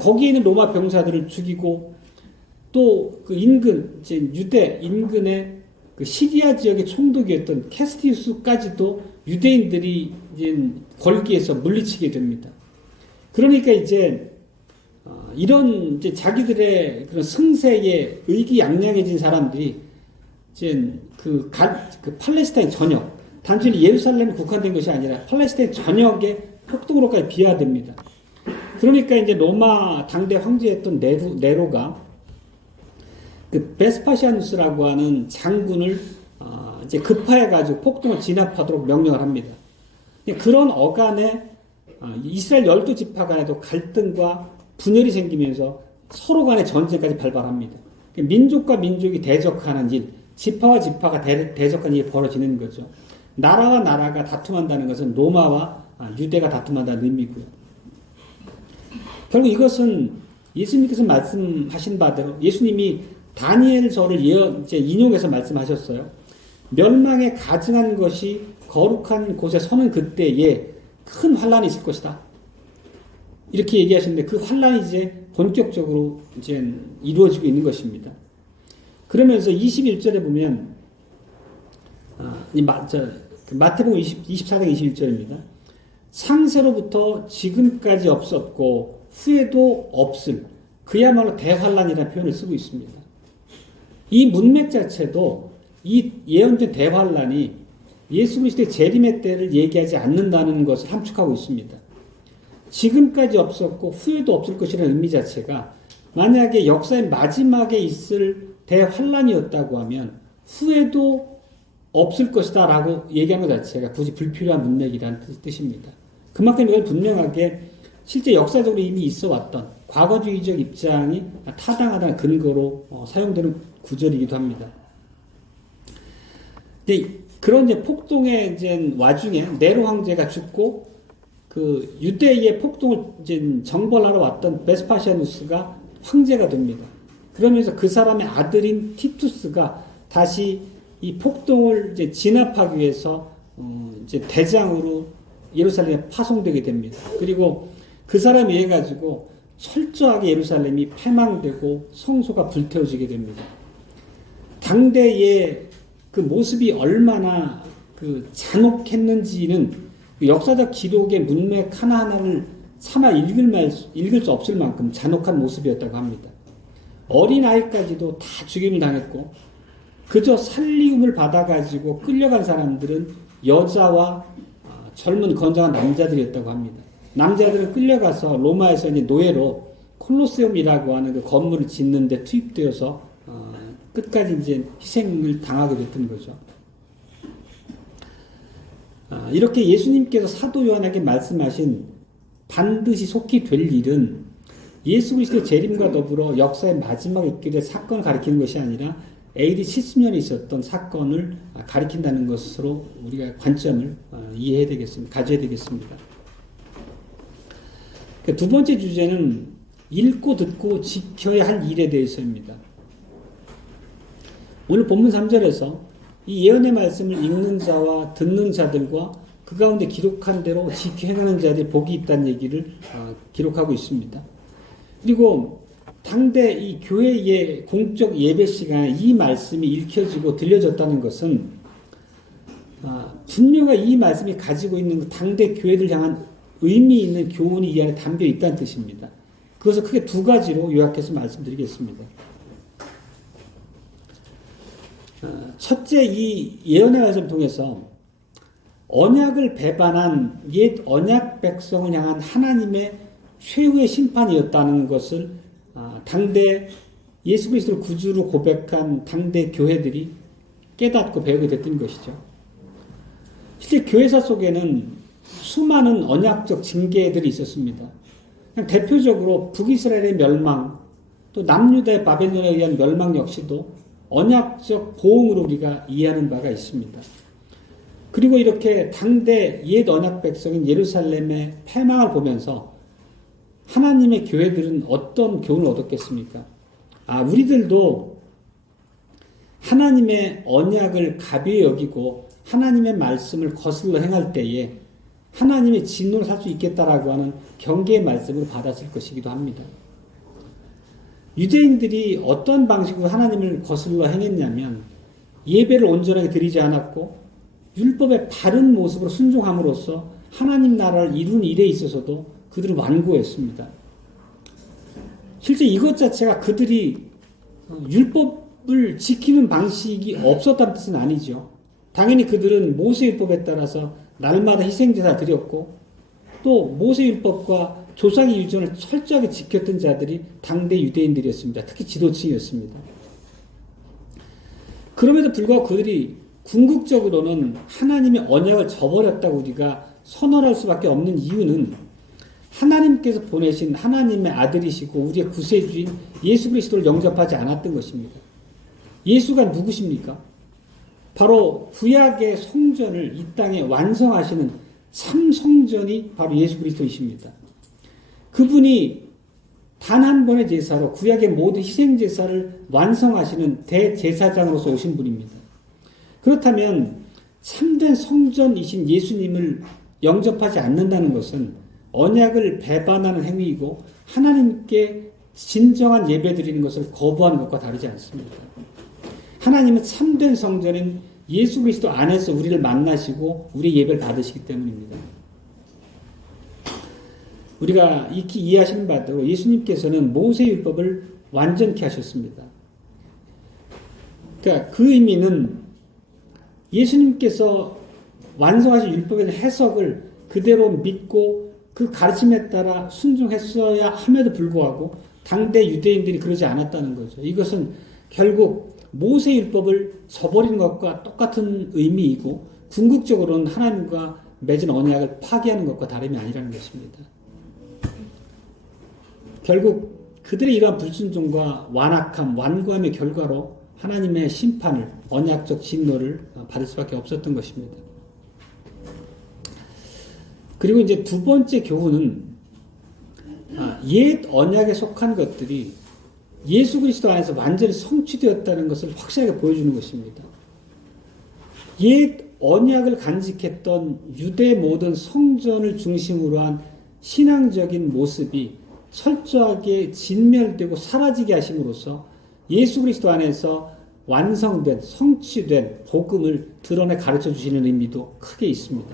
거기에 있는 로마 병사들을 죽이고 또 그 인근, 이제 유대 인근의 그 시리아 지역의 총독이었던 캐스티우스까지도 유대인들이 이제 걸기에서 물리치게 됩니다. 그러니까 이제 이런 이제 자기들의 그런 승세에 의기양양해진 사람들이 이제 그 팔레스타인 전역, 단순히 예루살렘에 국한된 것이 아니라 팔레스타인 전역에 폭동으로까지 비하됩니다. 그러니까 이제 로마 당대 황제였던 네로가 그 베스파시아누스라고 하는 장군을 이제 급파해가지고 폭동을 진압하도록 명령을 합니다. 그런 어간에 이스라엘 열두 지파 간에도 갈등과 분열이 생기면서 서로 간의 전쟁까지 발발합니다. 민족과 민족이 대적하는 일, 지파와 지파가 대적하는 일이 벌어지는 거죠. 나라와 나라가 다툼한다는 것은 로마와 유대가 다툼한다는 의미고요. 결국 이것은 예수님께서 말씀하신 바대로 예수님이 다니엘서를 이제 인용해서 말씀하셨어요. 멸망에 가증한 것이 거룩한 곳에 서는 그때에 큰 환란이 있을 것이다. 이렇게 얘기하시는데 그 환란이 이제 본격적으로 이제 이루어지고 있는 것입니다. 그러면서 21절에 보면 마태복음 24장 21절입니다. 창세로부터 지금까지 없었고 후에도 없을 그야말로 대환란이라는 표현을 쓰고 있습니다. 이 문맥 자체도 이 예언된 대환란이 예수 그리스도의 재림의 때를 얘기하지 않는다는 것을 함축하고 있습니다. 지금까지 없었고 후에도 없을 것이라는 의미 자체가 만약에 역사의 마지막에 있을 대환란이었다고 하면 후에도 없을 것이다 라고 얘기하는 것 자체가 굳이 불필요한 문맥이라는 뜻입니다. 그만큼 이걸 분명하게 실제 역사적으로 이미 있어 왔던 과거주의적 입장이 타당하다는 근거로 사용되는 구절이기도 합니다. 근데 그런 이제 폭동의 이제 와중에 네로 황제가 죽고 그 유대의 폭동을 이제 정벌하러 왔던 베스파시아누스가 황제가 됩니다. 그러면서 그 사람의 아들인 티투스가 다시 이 폭동을 이제 진압하기 위해서 이제 대장으로 예루살렘에 파송되게 됩니다. 그리고 그 사람에 의해 가지고 철저하게 예루살렘이 패망되고 성소가 불태워지게 됩니다. 당대의 그 모습이 얼마나 그 잔혹했는지는 그 역사적 기록의 문맥 하나하나를 차마 읽을 수 없을 만큼 잔혹한 모습이었다고 합니다. 어린아이까지도 다 죽임을 당했고 그저 살리움을 받아가지고 끌려간 사람들은 여자와 젊은 건장한 남자들이었다고 합니다. 남자들은 끌려가서 로마에서 이제 노예로 콜로세움이라고 하는 그 건물을 짓는 데 투입되어서 끝까지 이제 희생을 당하게 됐던 거죠. 이렇게 예수님께서 사도 요한에게 말씀하신 반드시 속히 될 일은 예수 그리스도의 재림과 더불어 역사의 마지막에 있게 될 사건을 가리키는 것이 아니라 AD 70년에 있었던 사건을 가리킨다는 것으로 우리가 관점을 이해해야 되겠습니다. 가져야 되겠습니다. 두 번째 주제는 읽고 듣고 지켜야 할 일에 대해서입니다. 오늘 본문 3절에서 이 예언의 말씀을 읽는 자와 듣는 자들과 그 가운데 기록한 대로 지켜 행하는 자들이 복이 있다는 얘기를 기록하고 있습니다. 그리고 당대 이 교회의 공적 예배 시간에 이 말씀이 읽혀지고 들려졌다는 것은 분명히 이 말씀이 가지고 있는 그 당대 교회들 향한 의미 있는 교훈이 이 안에 담겨 있다는 뜻입니다. 그것을 크게 두 가지로 요약해서 말씀드리겠습니다. 첫째, 이 예언의 말씀을 통해서 언약을 배반한 옛 언약 백성을 향한 하나님의 최후의 심판이었다는 것을 당대 예수 그리스도를 구주로 고백한 당대 교회들이 깨닫고 배우게 됐던 것이죠. 실제 교회사 속에는 수많은 언약적 징계들이 있었습니다. 그냥 대표적으로 북이스라엘의 멸망, 또 남유다의 바벨론에 의한 멸망 역시도 언약적 보응으로 우리가 이해하는 바가 있습니다. 그리고 이렇게 당대 옛 언약 백성인 예루살렘의 패망을 보면서 하나님의 교회들은 어떤 교훈을 얻었겠습니까? 우리들도 하나님의 언약을 가벼이 여기고 하나님의 말씀을 거슬러 행할 때에 하나님의 진노를 살 수 있겠다라고 하는 경계의 말씀을 받았을 것이기도 합니다. 유대인들이 어떤 방식으로 하나님을 거슬러 행했냐면 예배를 온전하게 드리지 않았고 율법의 바른 모습으로 순종함으로써 하나님 나라를 이룬 일에 있어서도 그들은 완고했습니다. 실제 이것 자체가 그들이 율법을 지키는 방식이 없었다는 뜻은 아니죠. 당연히 그들은 모세율법에 따라서 날마다 희생제사 드렸고 또 모세율법과 조상의 유전을 철저하게 지켰던 자들이 당대 유대인들이었습니다. 특히 지도층이었습니다. 그럼에도 불구하고 그들이 궁극적으로는 하나님의 언약을 저버렸다고 우리가 선언할 수밖에 없는 이유는 하나님께서 보내신 하나님의 아들이시고 우리의 구세주인 예수 그리스도를 영접하지 않았던 것입니다. 예수가 누구십니까? 바로 구약의 성전을 이 땅에 완성하시는 참 성전이 바로 예수 그리스도이십니다. 그분이 단 한 번의 제사로 구약의 모든 희생 제사를 완성하시는 대제사장으로서 오신 분입니다. 그렇다면 참된 성전이신 예수님을 영접하지 않는다는 것은 언약을 배반하는 행위이고 하나님께 진정한 예배 드리는 것을 거부하는 것과 다르지 않습니다. 하나님은 참된 성전인 예수 그리스도 안에서 우리를 만나시고 우리의 예배를 받으시기 때문입니다. 우리가 익히 이해하시는 바대로 예수님께서는 모세율법을 완전케 하셨습니다. 그러니까 그 의미는 예수님께서 완성하신 율법의 해석을 그대로 믿고 그 가르침에 따라 순종했어야 함에도 불구하고 당대 유대인들이 그러지 않았다는 거죠. 이것은 결국 모세율법을 저버리는 것과 똑같은 의미이고 궁극적으로는 하나님과 맺은 언약을 파기하는 것과 다름이 아니라는 것입니다. 결국 그들의 이러한 불순종과 완악함, 완고함의 결과로 하나님의 심판을, 언약적 진노를 받을 수밖에 없었던 것입니다. 그리고 이제 두 번째 교훈은 옛 언약에 속한 것들이 예수 그리스도 안에서 완전히 성취되었다는 것을 확실하게 보여주는 것입니다. 옛 언약을 간직했던 유대 모든 성전을 중심으로 한 신앙적인 모습이 철저하게 진멸되고 사라지게 하심으로써 예수 그리스도 안에서 완성된, 성취된 복음을 드러내 가르쳐 주시는 의미도 크게 있습니다.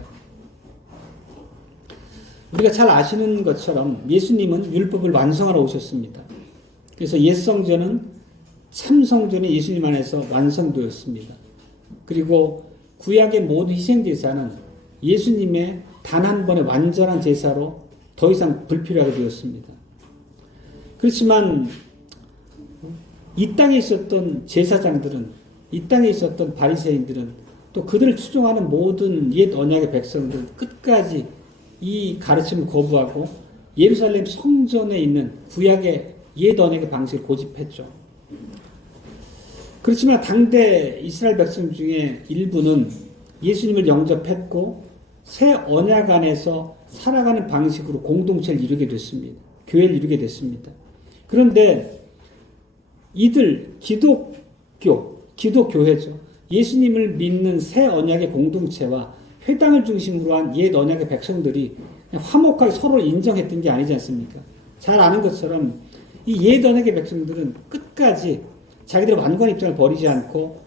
우리가 잘 아시는 것처럼 예수님은 율법을 완성하러 오셨습니다. 그래서 옛 성전은 참 성전이 예수님 안에서 완성되었습니다. 그리고 구약의 모든 희생제사는 예수님의 단 한 번의 완전한 제사로 더 이상 불필요하게 되었습니다. 그렇지만 이 땅에 있었던 제사장들은, 이 땅에 있었던 바리새인들은, 또 그들을 추종하는 모든 옛 언약의 백성들은 끝까지 이 가르침을 거부하고 예루살렘 성전에 있는 구약의 옛 언약의 방식을 고집했죠. 그렇지만 당대 이스라엘 백성 중에 일부는 예수님을 영접했고 새 언약 안에서 살아가는 방식으로 공동체를 이루게 됐습니다. 교회를 이루게 됐습니다. 그런데 이들 기독교회죠. 예수님을 믿는 새 언약의 공동체와 회당을 중심으로 한 옛 언약의 백성들이 화목하게 서로를 인정했던 게 아니지 않습니까? 잘 아는 것처럼 이 옛 언약의 백성들은 끝까지 자기들의 완고한 입장을 버리지 않고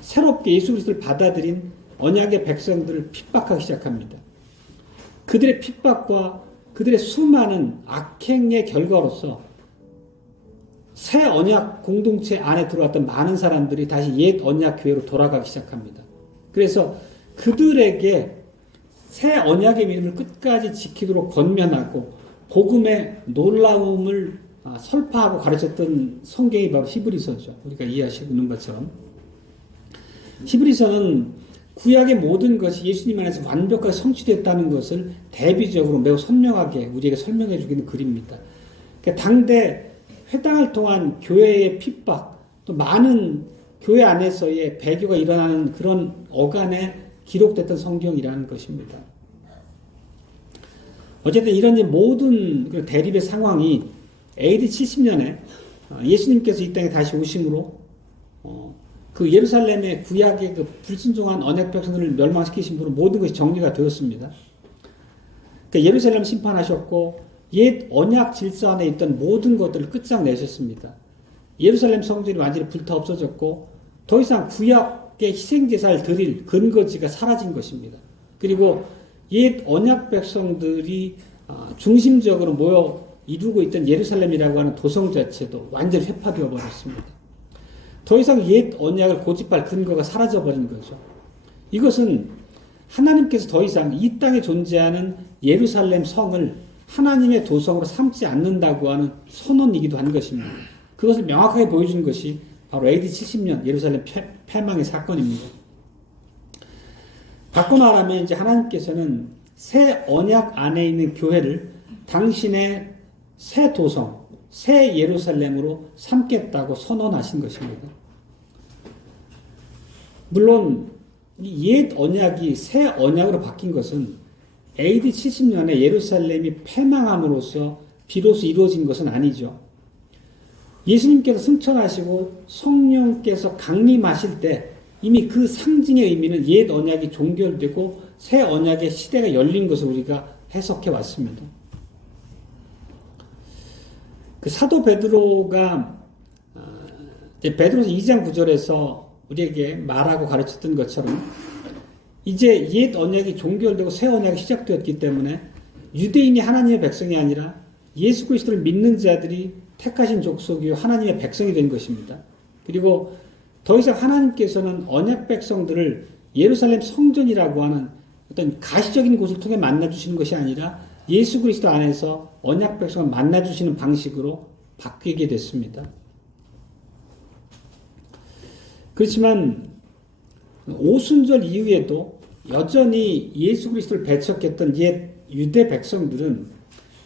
새롭게 예수 그리스도를 받아들인 언약의 백성들을 핍박하기 시작합니다. 그들의 핍박과 그들의 수많은 악행의 결과로서 새 언약 공동체 안에 들어왔던 많은 사람들이 다시 옛 언약 교회로 돌아가기 시작합니다. 그래서 그들에게 새 언약의 믿음을 끝까지 지키도록 권면하고 복음의 놀라움을 설파하고 가르쳤던 성경이 바로 히브리서죠. 우리가 이해하시고 있는 것처럼. 히브리서는 구약의 모든 것이 예수님 안에서 완벽하게 성취됐다는 것을 대비적으로 매우 선명하게 우리에게 설명해 주기는 글입니다. 그러니까 당대 회당을 통한 교회의 핍박, 또 많은 교회 안에서의 배교가 일어나는 그런 어간에 기록됐던 성경이라는 것입니다. 어쨌든 이런 모든 대립의 상황이 AD 70년에 예수님께서 이 땅에 다시 오심으로 그 예루살렘의 구약의 그 불순종한 언약 백성들을 멸망시키신 분으로 모든 것이 정리가 되었습니다. 그러니까 예루살렘 심판하셨고 옛 언약 질서 안에 있던 모든 것들을 끝장내셨습니다. 예루살렘 성전이 완전히 불타 없어졌고 더 이상 구약의 희생제사를 드릴 근거지가 사라진 것입니다. 그리고 옛 언약 백성들이 중심적으로 모여 이루고 있던 예루살렘이라고 하는 도성 자체도 완전히 회파되어 버렸습니다. 더 이상 옛 언약을 고집할 근거가 사라져버린 거죠. 이것은 하나님께서 더 이상 이 땅에 존재하는 예루살렘 성을 하나님의 도성으로 삼지 않는다고 하는 선언이기도 한 것입니다. 그것을 명확하게 보여준 것이 바로 AD 70년 예루살렘 패망의 사건입니다. 바꿔 말하면 이제 하나님께서는 새 언약 안에 있는 교회를 당신의 새 도성, 새 예루살렘으로 삼겠다고 선언하신 것입니다. 물론 옛 언약이 새 언약으로 바뀐 것은 AD 70년에 예루살렘이 패망함으로써 비로소 이루어진 것은 아니죠. 예수님께서 승천하시고 성령께서 강림하실 때 이미 그 상징의 의미는 옛 언약이 종결되고 새 언약의 시대가 열린 것을 우리가 해석해 왔습니다. 그 사도 베드로가 베드로서 2장 9절에서 우리에게 말하고 가르쳤던 것처럼 이제 옛 언약이 종결되고 새 언약이 시작되었기 때문에 유대인이 하나님의 백성이 아니라 예수 그리스도를 믿는 자들이 택하신 족속이요 하나님의 백성이 된 것입니다. 그리고 더 이상 하나님께서는 언약 백성들을 예루살렘 성전이라고 하는 어떤 가시적인 곳을 통해 만나주시는 것이 아니라 예수 그리스도 안에서 언약 백성을 만나주시는 방식으로 바뀌게 됐습니다. 그렇지만 오순절 이후에도 여전히 예수 그리스도를 배척했던 옛 유대 백성들은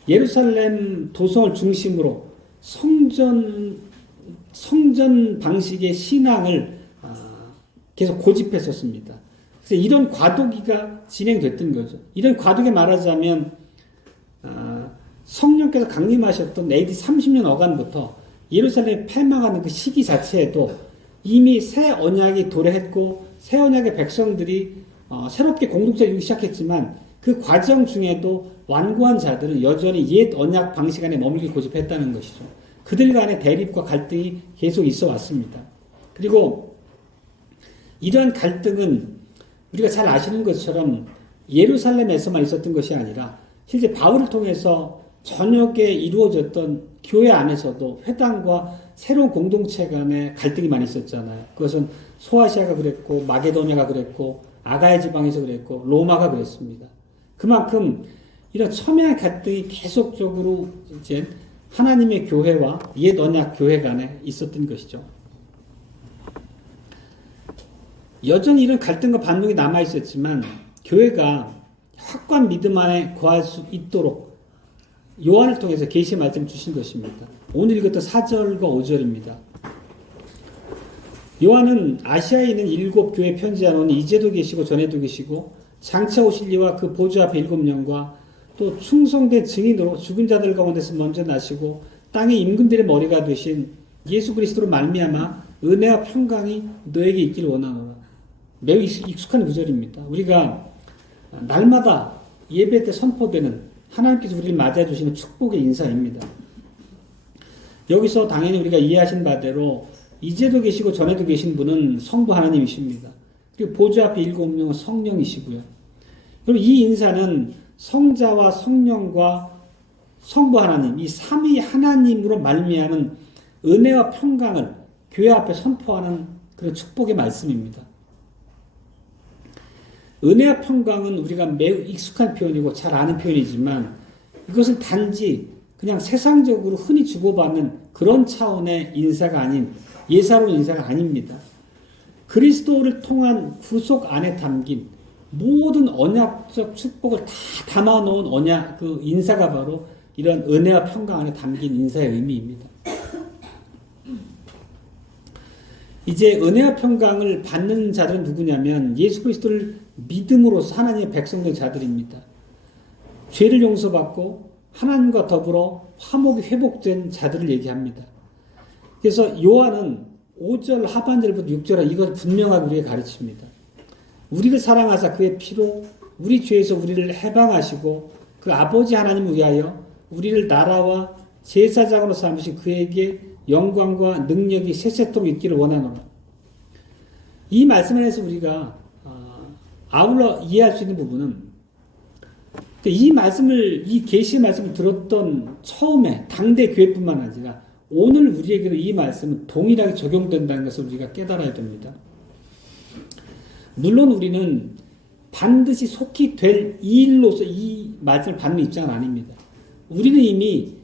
예루살렘 도성을 중심으로 성전 방식의 신앙을 계속 고집했었습니다. 그래서 이런 과도기가 진행됐던 거죠. 이런 과도기 말하자면 성령께서 강림하셨던 AD 30년 어간부터 예루살렘이 패망하는 그 시기 자체에도 이미 새 언약이 도래했고 새 언약의 백성들이 새롭게 공동체를 이루기 시작했지만 그 과정 중에도 완고한 자들은 여전히 옛 언약 방식 안에 머물기 고집했다는 것이죠. 그들 간의 대립과 갈등이 계속 있어 왔습니다. 그리고 이러한 갈등은 우리가 잘 아시는 것처럼 예루살렘에서만 있었던 것이 아니라 실제 바울을 통해서 저녁에 이루어졌던 교회 안에서도 회당과 새로운 공동체 간의 갈등이 많이 있었잖아요. 그것은 소아시아가 그랬고 마게도냐가 그랬고 아가야 지방에서 그랬고 로마가 그랬습니다. 그만큼 이런 첨예한 갈등이 계속적으로 이제 하나님의 교회와 옛 언약 교회 간에 있었던 것이죠. 여전히 이런 갈등과 반목이 남아 있었지만 교회가 확고한 믿음 안에 거할 수 있도록 요한을 통해서 계시 말씀 주신 것입니다. 오늘 읽었던 4절과 5절입니다. 요한은 아시아에 있는 7교회 편지하노니 이제도 계시고 전에도 계시고 장차 오실 이와 그 보좌 앞에 7영과 또 충성된 증인으로 죽은 자들 가운데서 먼저 나시고 땅의 임금들의 머리가 되신 예수 그리스도로 말미암아 은혜와 평강이 너에게 있기를 원하노라. 매우 익숙한 구절입니다. 우리가 날마다 예배 때 선포되는 하나님께서 우리를 맞이해 주시는 축복의 인사입니다. 여기서 당연히 우리가 이해하신 바대로 이제도 계시고 전에도 계신 분은 성부 하나님이십니다. 그리고 보좌 앞에 7명은 성령이시고요. 그리고 이 인사는 성자와 성령과 성부 하나님, 이 삼위 하나님으로 말미암은 은혜와 평강을 교회 앞에 선포하는 그런 축복의 말씀입니다. 은혜와 평강은 우리가 매우 익숙한 표현이고 잘 아는 표현이지만 이것은 단지 그냥 세상적으로 흔히 주고받는 그런 차원의 인사가 아닌 예사로운 인사가 아닙니다. 그리스도를 통한 구속 안에 담긴 모든 언약적 축복을 다 담아놓은 그 인사가 바로 이런 은혜와 평강 안에 담긴 인사의 의미입니다. 이제 은혜와 평강을 받는 자들은 누구냐면 예수 그리스도를 믿음으로써 하나님의 백성된 자들입니다. 죄를 용서받고 하나님과 더불어 화목이 회복된 자들을 얘기합니다. 그래서 요한은 5절 하반절부터 6절 이걸 분명하게 우리에게 가르칩니다. 우리를 사랑하사 그의 피로 우리 죄에서 우리를 해방하시고 그 아버지 하나님을 위하여 우리를 나라와 제사장으로 삼으신 그에게 영광과 능력이 세세토록 있기를 원하노라. 이 말씀 안에서 우리가 아울러 이해할 수 있는 부분은 이 계시의 말씀을 들었던 처음에 당대 교회뿐만 아니라 오늘 우리에게도 이 말씀은 동일하게 적용된다는 것을 우리가 깨달아야 됩니다. 물론 우리는 반드시 속히 될 일로서 이 말씀을 받는 입장은 아닙니다. 우리는 이미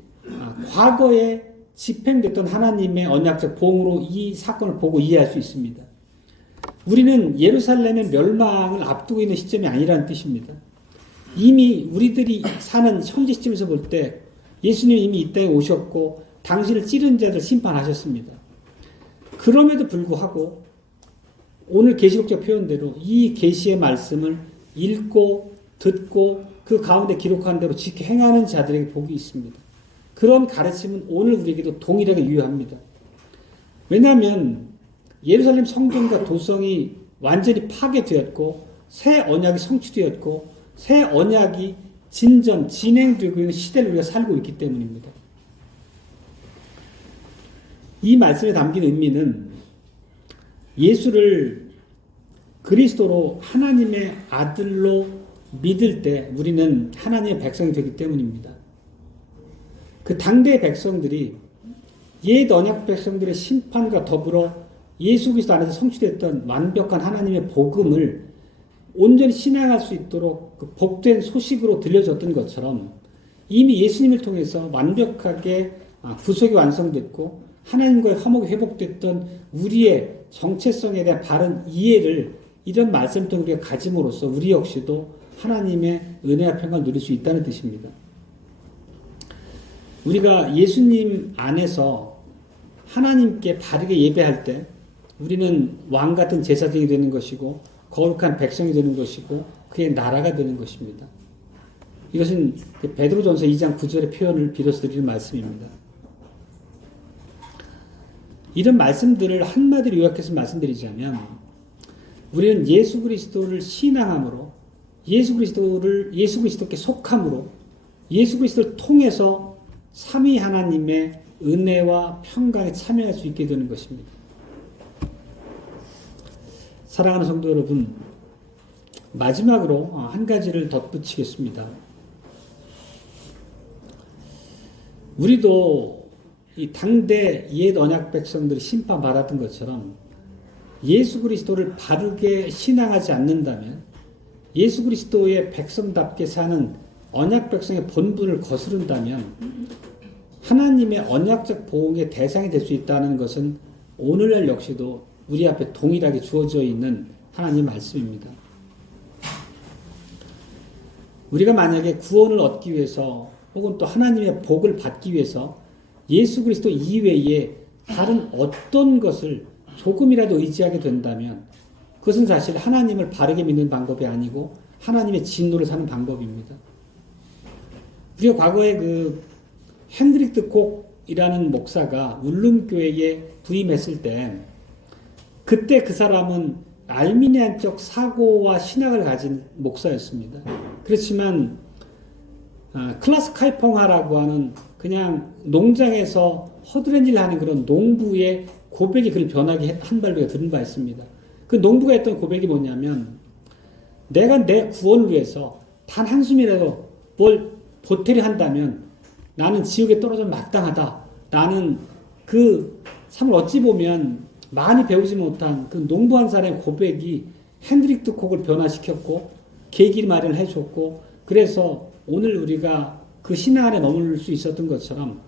과거에 집행됐던 하나님의 언약적 보응으로 이 사건을 보고 이해할 수 있습니다. 우리는 예루살렘의 멸망을 앞두고 있는 시점이 아니라는 뜻입니다. 이미 우리들이 사는 현재 시점에서 볼 때 예수님이 이미 이 땅에 오셨고 당신을 찌른 자들 심판하셨습니다. 그럼에도 불구하고 오늘 계시록적 표현대로 이 계시의 말씀을 읽고 듣고 그 가운데 기록한 대로 지켜 행하는 자들에게 복이 있습니다. 그런 가르침은 오늘 우리에게도 동일하게 유효합니다. 왜냐하면 예루살렘 성전과 도성이 완전히 파괴되었고 새 언약이 성취되었고 새 언약이 진행되고 있는 시대를 우리가 살고 있기 때문입니다. 이 말씀에 담긴 의미는 예수를 그리스도로 하나님의 아들로 믿을 때 우리는 하나님의 백성이 되기 때문입니다. 그 당대의 백성들이 옛 언약 백성들의 심판과 더불어 예수 그리스도 안에서 성취됐던 완벽한 하나님의 복음을 온전히 신앙할 수 있도록 그 복된 소식으로 들려졌던 것처럼 이미 예수님을 통해서 완벽하게 구속이 완성됐고 하나님과의 화목이 회복됐던 우리의 정체성에 대한 바른 이해를 이런 말씀을 통해 우리가 가짐으로써 우리 역시도 하나님의 은혜와 평강을 누릴 수 있다는 뜻입니다. 우리가 예수님 안에서 하나님께 바르게 예배할 때 우리는 왕 같은 제사장이 되는 것이고 거룩한 백성이 되는 것이고 그의 나라가 되는 것입니다. 이것은 베드로전서 2장 9절의 표현을 빌어서 드리는 말씀입니다. 이런 말씀들을 한마디로 요약해서 말씀드리자면 우리는 예수 그리스도를 신앙함으로 예수 그리스도께 속함으로 예수 그리스도를 통해서 삼위 하나님의 은혜와 평강에 참여할 수 있게 되는 것입니다. 사랑하는 성도 여러분, 마지막으로 한 가지를 덧붙이겠습니다. 우리도 이 당대 옛 언약 백성들이 심판받았던 것처럼 예수 그리스도를 바르게 신앙하지 않는다면 예수 그리스도의 백성답게 사는 언약 백성의 본분을 거스른다면 하나님의 언약적 보응의 대상이 될 수 있다는 것은 오늘날 역시도 우리 앞에 동일하게 주어져 있는 하나님의 말씀입니다. 우리가 만약에 구원을 얻기 위해서 혹은 또 하나님의 복을 받기 위해서 예수 그리스도 이외에 다른 어떤 것을 조금이라도 의지하게 된다면 그것은 사실 하나님을 바르게 믿는 방법이 아니고 하나님의 진노를 사는 방법입니다. 우리가 과거에 그 핸드릭트 곡이라는 목사가 울름교회에 부임했을 때 그때 그 사람은 알미니안적 사고와 신학을 가진 목사였습니다. 그렇지만 클라스 카이펑하라고 하는 그냥 농장에서 허드렛일 하는 그런 농부의 고백이 그를 변하게 한 발 우리가 들은 바 있습니다. 그 농부가 했던 고백이 뭐냐면 내가 내 구원을 위해서 단 한숨이라도 뭘 보태려 한다면 나는 지옥에 떨어져 마땅하다. 나는 참 어찌 보면 많이 배우지 못한 그 농부한 사람의 고백이 핸드릭트 콕을 변화시켰고 계기를 마련해 줬고 그래서 오늘 우리가 그 신앙 안에 머물 수 있었던 것처럼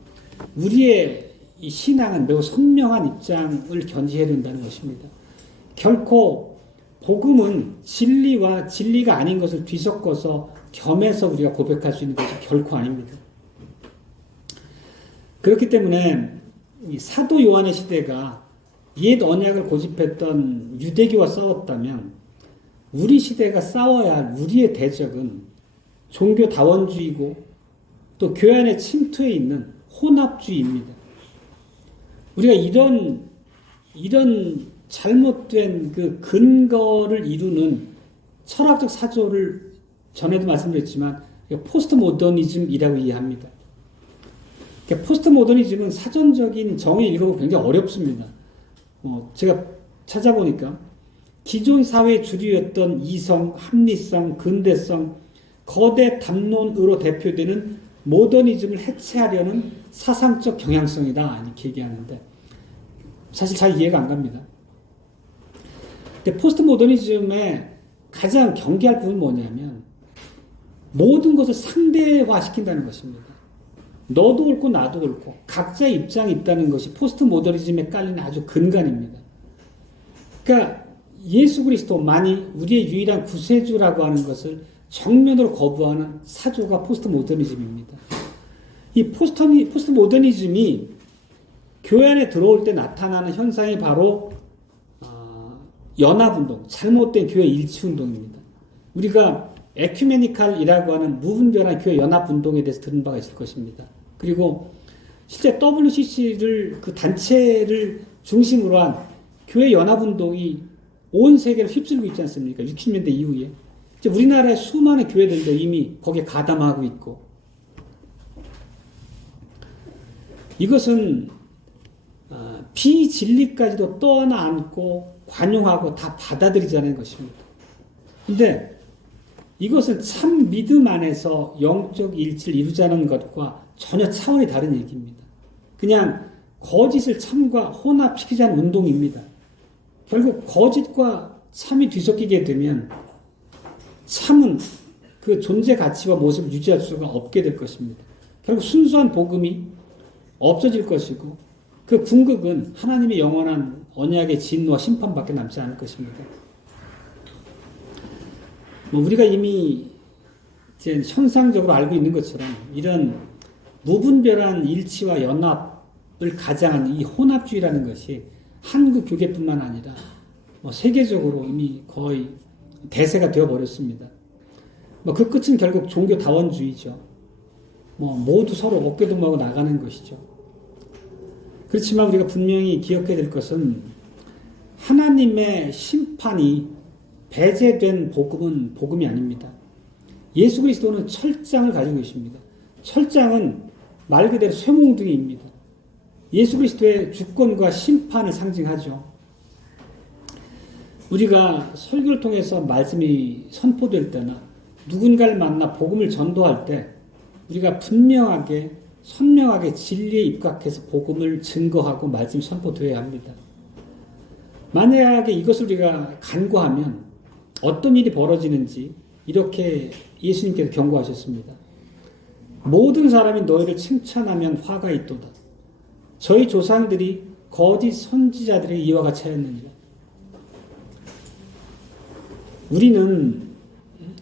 우리의 이 신앙은 매우 선명한 입장을 견지해야 된다는 것입니다. 결코 복음은 진리와 진리가 아닌 것을 뒤섞어서 겸해서 우리가 고백할 수 있는 것이 결코 아닙니다. 그렇기 때문에 이 사도 요한의 시대가 옛 언약을 고집했던 유대교와 싸웠다면 우리 시대가 싸워야 할 우리의 대적은 종교 다원주의고 또 교회 안에 침투해 있는 혼합주의입니다. 우리가 이런 잘못된 그 근거를 이루는 철학적 사조를 전에도 말씀드렸지만 포스트 모더니즘이라고 이해합니다. 그러니까 포스트 모더니즘은 사전적인 정의 읽어보면 굉장히 어렵습니다. 제가 찾아보니까 기존 사회의 주류였던 이성, 합리성, 근대성, 거대 담론으로 대표되는 모더니즘을 해체하려는 사상적 경향성이다 이렇게 얘기하는데 사실 잘 이해가 안 갑니다. 근데 포스트 모더니즘의 가장 경계할 부분은 뭐냐면 모든 것을 상대화 시킨다는 것입니다. 너도 옳고 나도 옳고 각자의 입장이 있다는 것이 포스트 모더니즘에 깔리는 아주 근간입니다. 그러니까 예수 그리스도만이 우리의 유일한 구세주라고 하는 것을 정면으로 거부하는 사조가 포스트 모더니즘입니다. 이 포스트 모더니즘이 교회 안에 들어올 때 나타나는 현상이 바로 연합운동, 잘못된 교회 일치운동입니다. 우리가 에큐메니칼이라고 하는 무분별한 교회 연합운동에 대해서 들은 바가 있을 것입니다. 그리고 실제 WCC를 그 단체를 중심으로 한 교회 연합운동이 온 세계를 휩쓸고 있지 않습니까? 60년대 이후에. 이제 우리나라의 수많은 교회들도 이미 거기에 가담하고 있고 이것은 비진리까지도 떠나 안고 관용하고 다 받아들이자는 것입니다. 근데 이것은 참 믿음 안에서 영적 일치를 이루자는 것과 전혀 차원이 다른 얘기입니다. 그냥 거짓을 참과 혼합시키자는 운동입니다. 결국 거짓과 참이 뒤섞이게 되면 참은 그 존재 가치와 모습을 유지할 수가 없게 될 것입니다. 결국 순수한 복음이 없어질 것이고 그 궁극은 하나님의 영원한 언약의 진노와 심판밖에 남지 않을 것입니다. 우리가 이미 이제 현상적으로 알고 있는 것처럼 이런 무분별한 일치와 연합을 가장한 이 혼합주의라는 것이 한국 교계뿐만 아니라 세계적으로 이미 거의 대세가 되어버렸습니다. 그 끝은 결국 종교 다원주의죠. 모두 서로 어깨동무하고 나가는 것이죠. 그렇지만 우리가 분명히 기억해야 될 것은 하나님의 심판이 배제된 복음은 복음이 아닙니다. 예수 그리스도는 철장을 가지고 계십니다. 철장은 말 그대로 쇠몽둥이입니다. 예수 그리스도의 주권과 심판을 상징하죠. 우리가 설교를 통해서 말씀이 선포될 때나 누군가를 만나 복음을 전도할 때 우리가 분명하게 선명하게 진리에 입각해서 복음을 증거하고 말씀이 선포되어야 합니다. 만약에 이것을 우리가 간과하면 어떤 일이 벌어지는지 이렇게 예수님께서 경고하셨습니다. 모든 사람이 너희를 칭찬하면 화가 있도다. 저희 조상들이 거짓 선지자들의 이와 같이 하였느니라. 우리는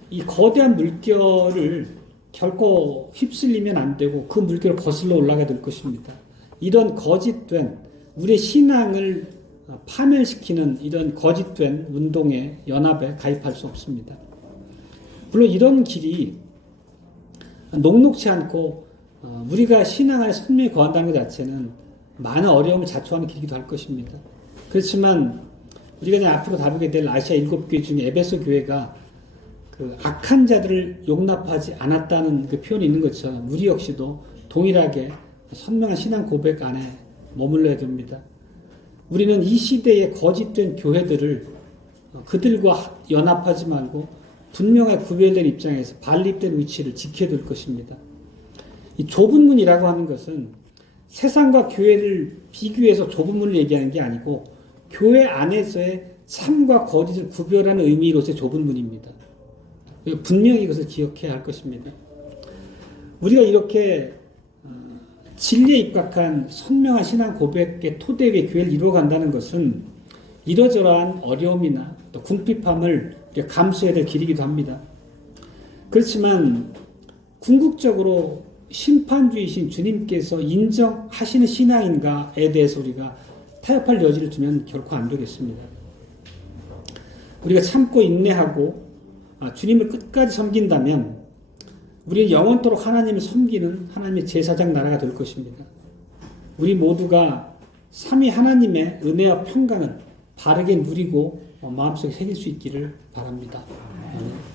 이 거대한 물결을 결코 휩쓸리면 안 되고 그 물결을 거슬러 올라가야 될 것입니다. 이런 거짓된 우리의 신앙을 파멸시키는 이런 거짓된 운동에 연합에 가입할 수 없습니다. 물론 이런 길이 녹록치 않고 우리가 신앙 안에 선명히 거한다는 것 자체는 많은 어려움을 자초하는 길이기도 할 것입니다. 그렇지만 우리가 이제 앞으로 다루게 될 아시아 7교회 중에 에베소 교회가 그 악한 자들을 용납하지 않았다는 그 표현이 있는 것처럼 우리 역시도 동일하게 선명한 신앙 고백 안에 머물러야 됩니다. 우리는 이 시대의 거짓된 교회들을 그들과 연합하지 말고 분명하게 구별된 입장에서 반립된 위치를 지켜야 될 것입니다. 이 좁은 문이라고 하는 것은 세상과 교회를 비교해서 좁은 문을 얘기하는 게 아니고 교회 안에서의 참과 거짓을 구별하는 의미로서의 좁은 문입니다. 분명히 이것을 기억해야 할 것입니다. 우리가 이렇게 진리에 입각한 선명한 신앙 고백의 토대의 교회를 이루어간다는 것은 이러저러한 어려움이나 또 궁핍함을 감수해야 될 길이기도 합니다. 그렇지만 궁극적으로 심판주이신 주님께서 인정하시는 신앙인가에 대해서 우리가 타협할 여지를 두면 결코 안 되겠습니다. 우리가 참고 인내하고 주님을 끝까지 섬긴다면 우리는 영원토록 하나님을 섬기는 하나님의 제사장 나라가 될 것입니다. 우리 모두가 삼위 하나님의 은혜와 평강을 바르게 누리고 마음속에 새길 수 있기를 바랍니다. 아멘.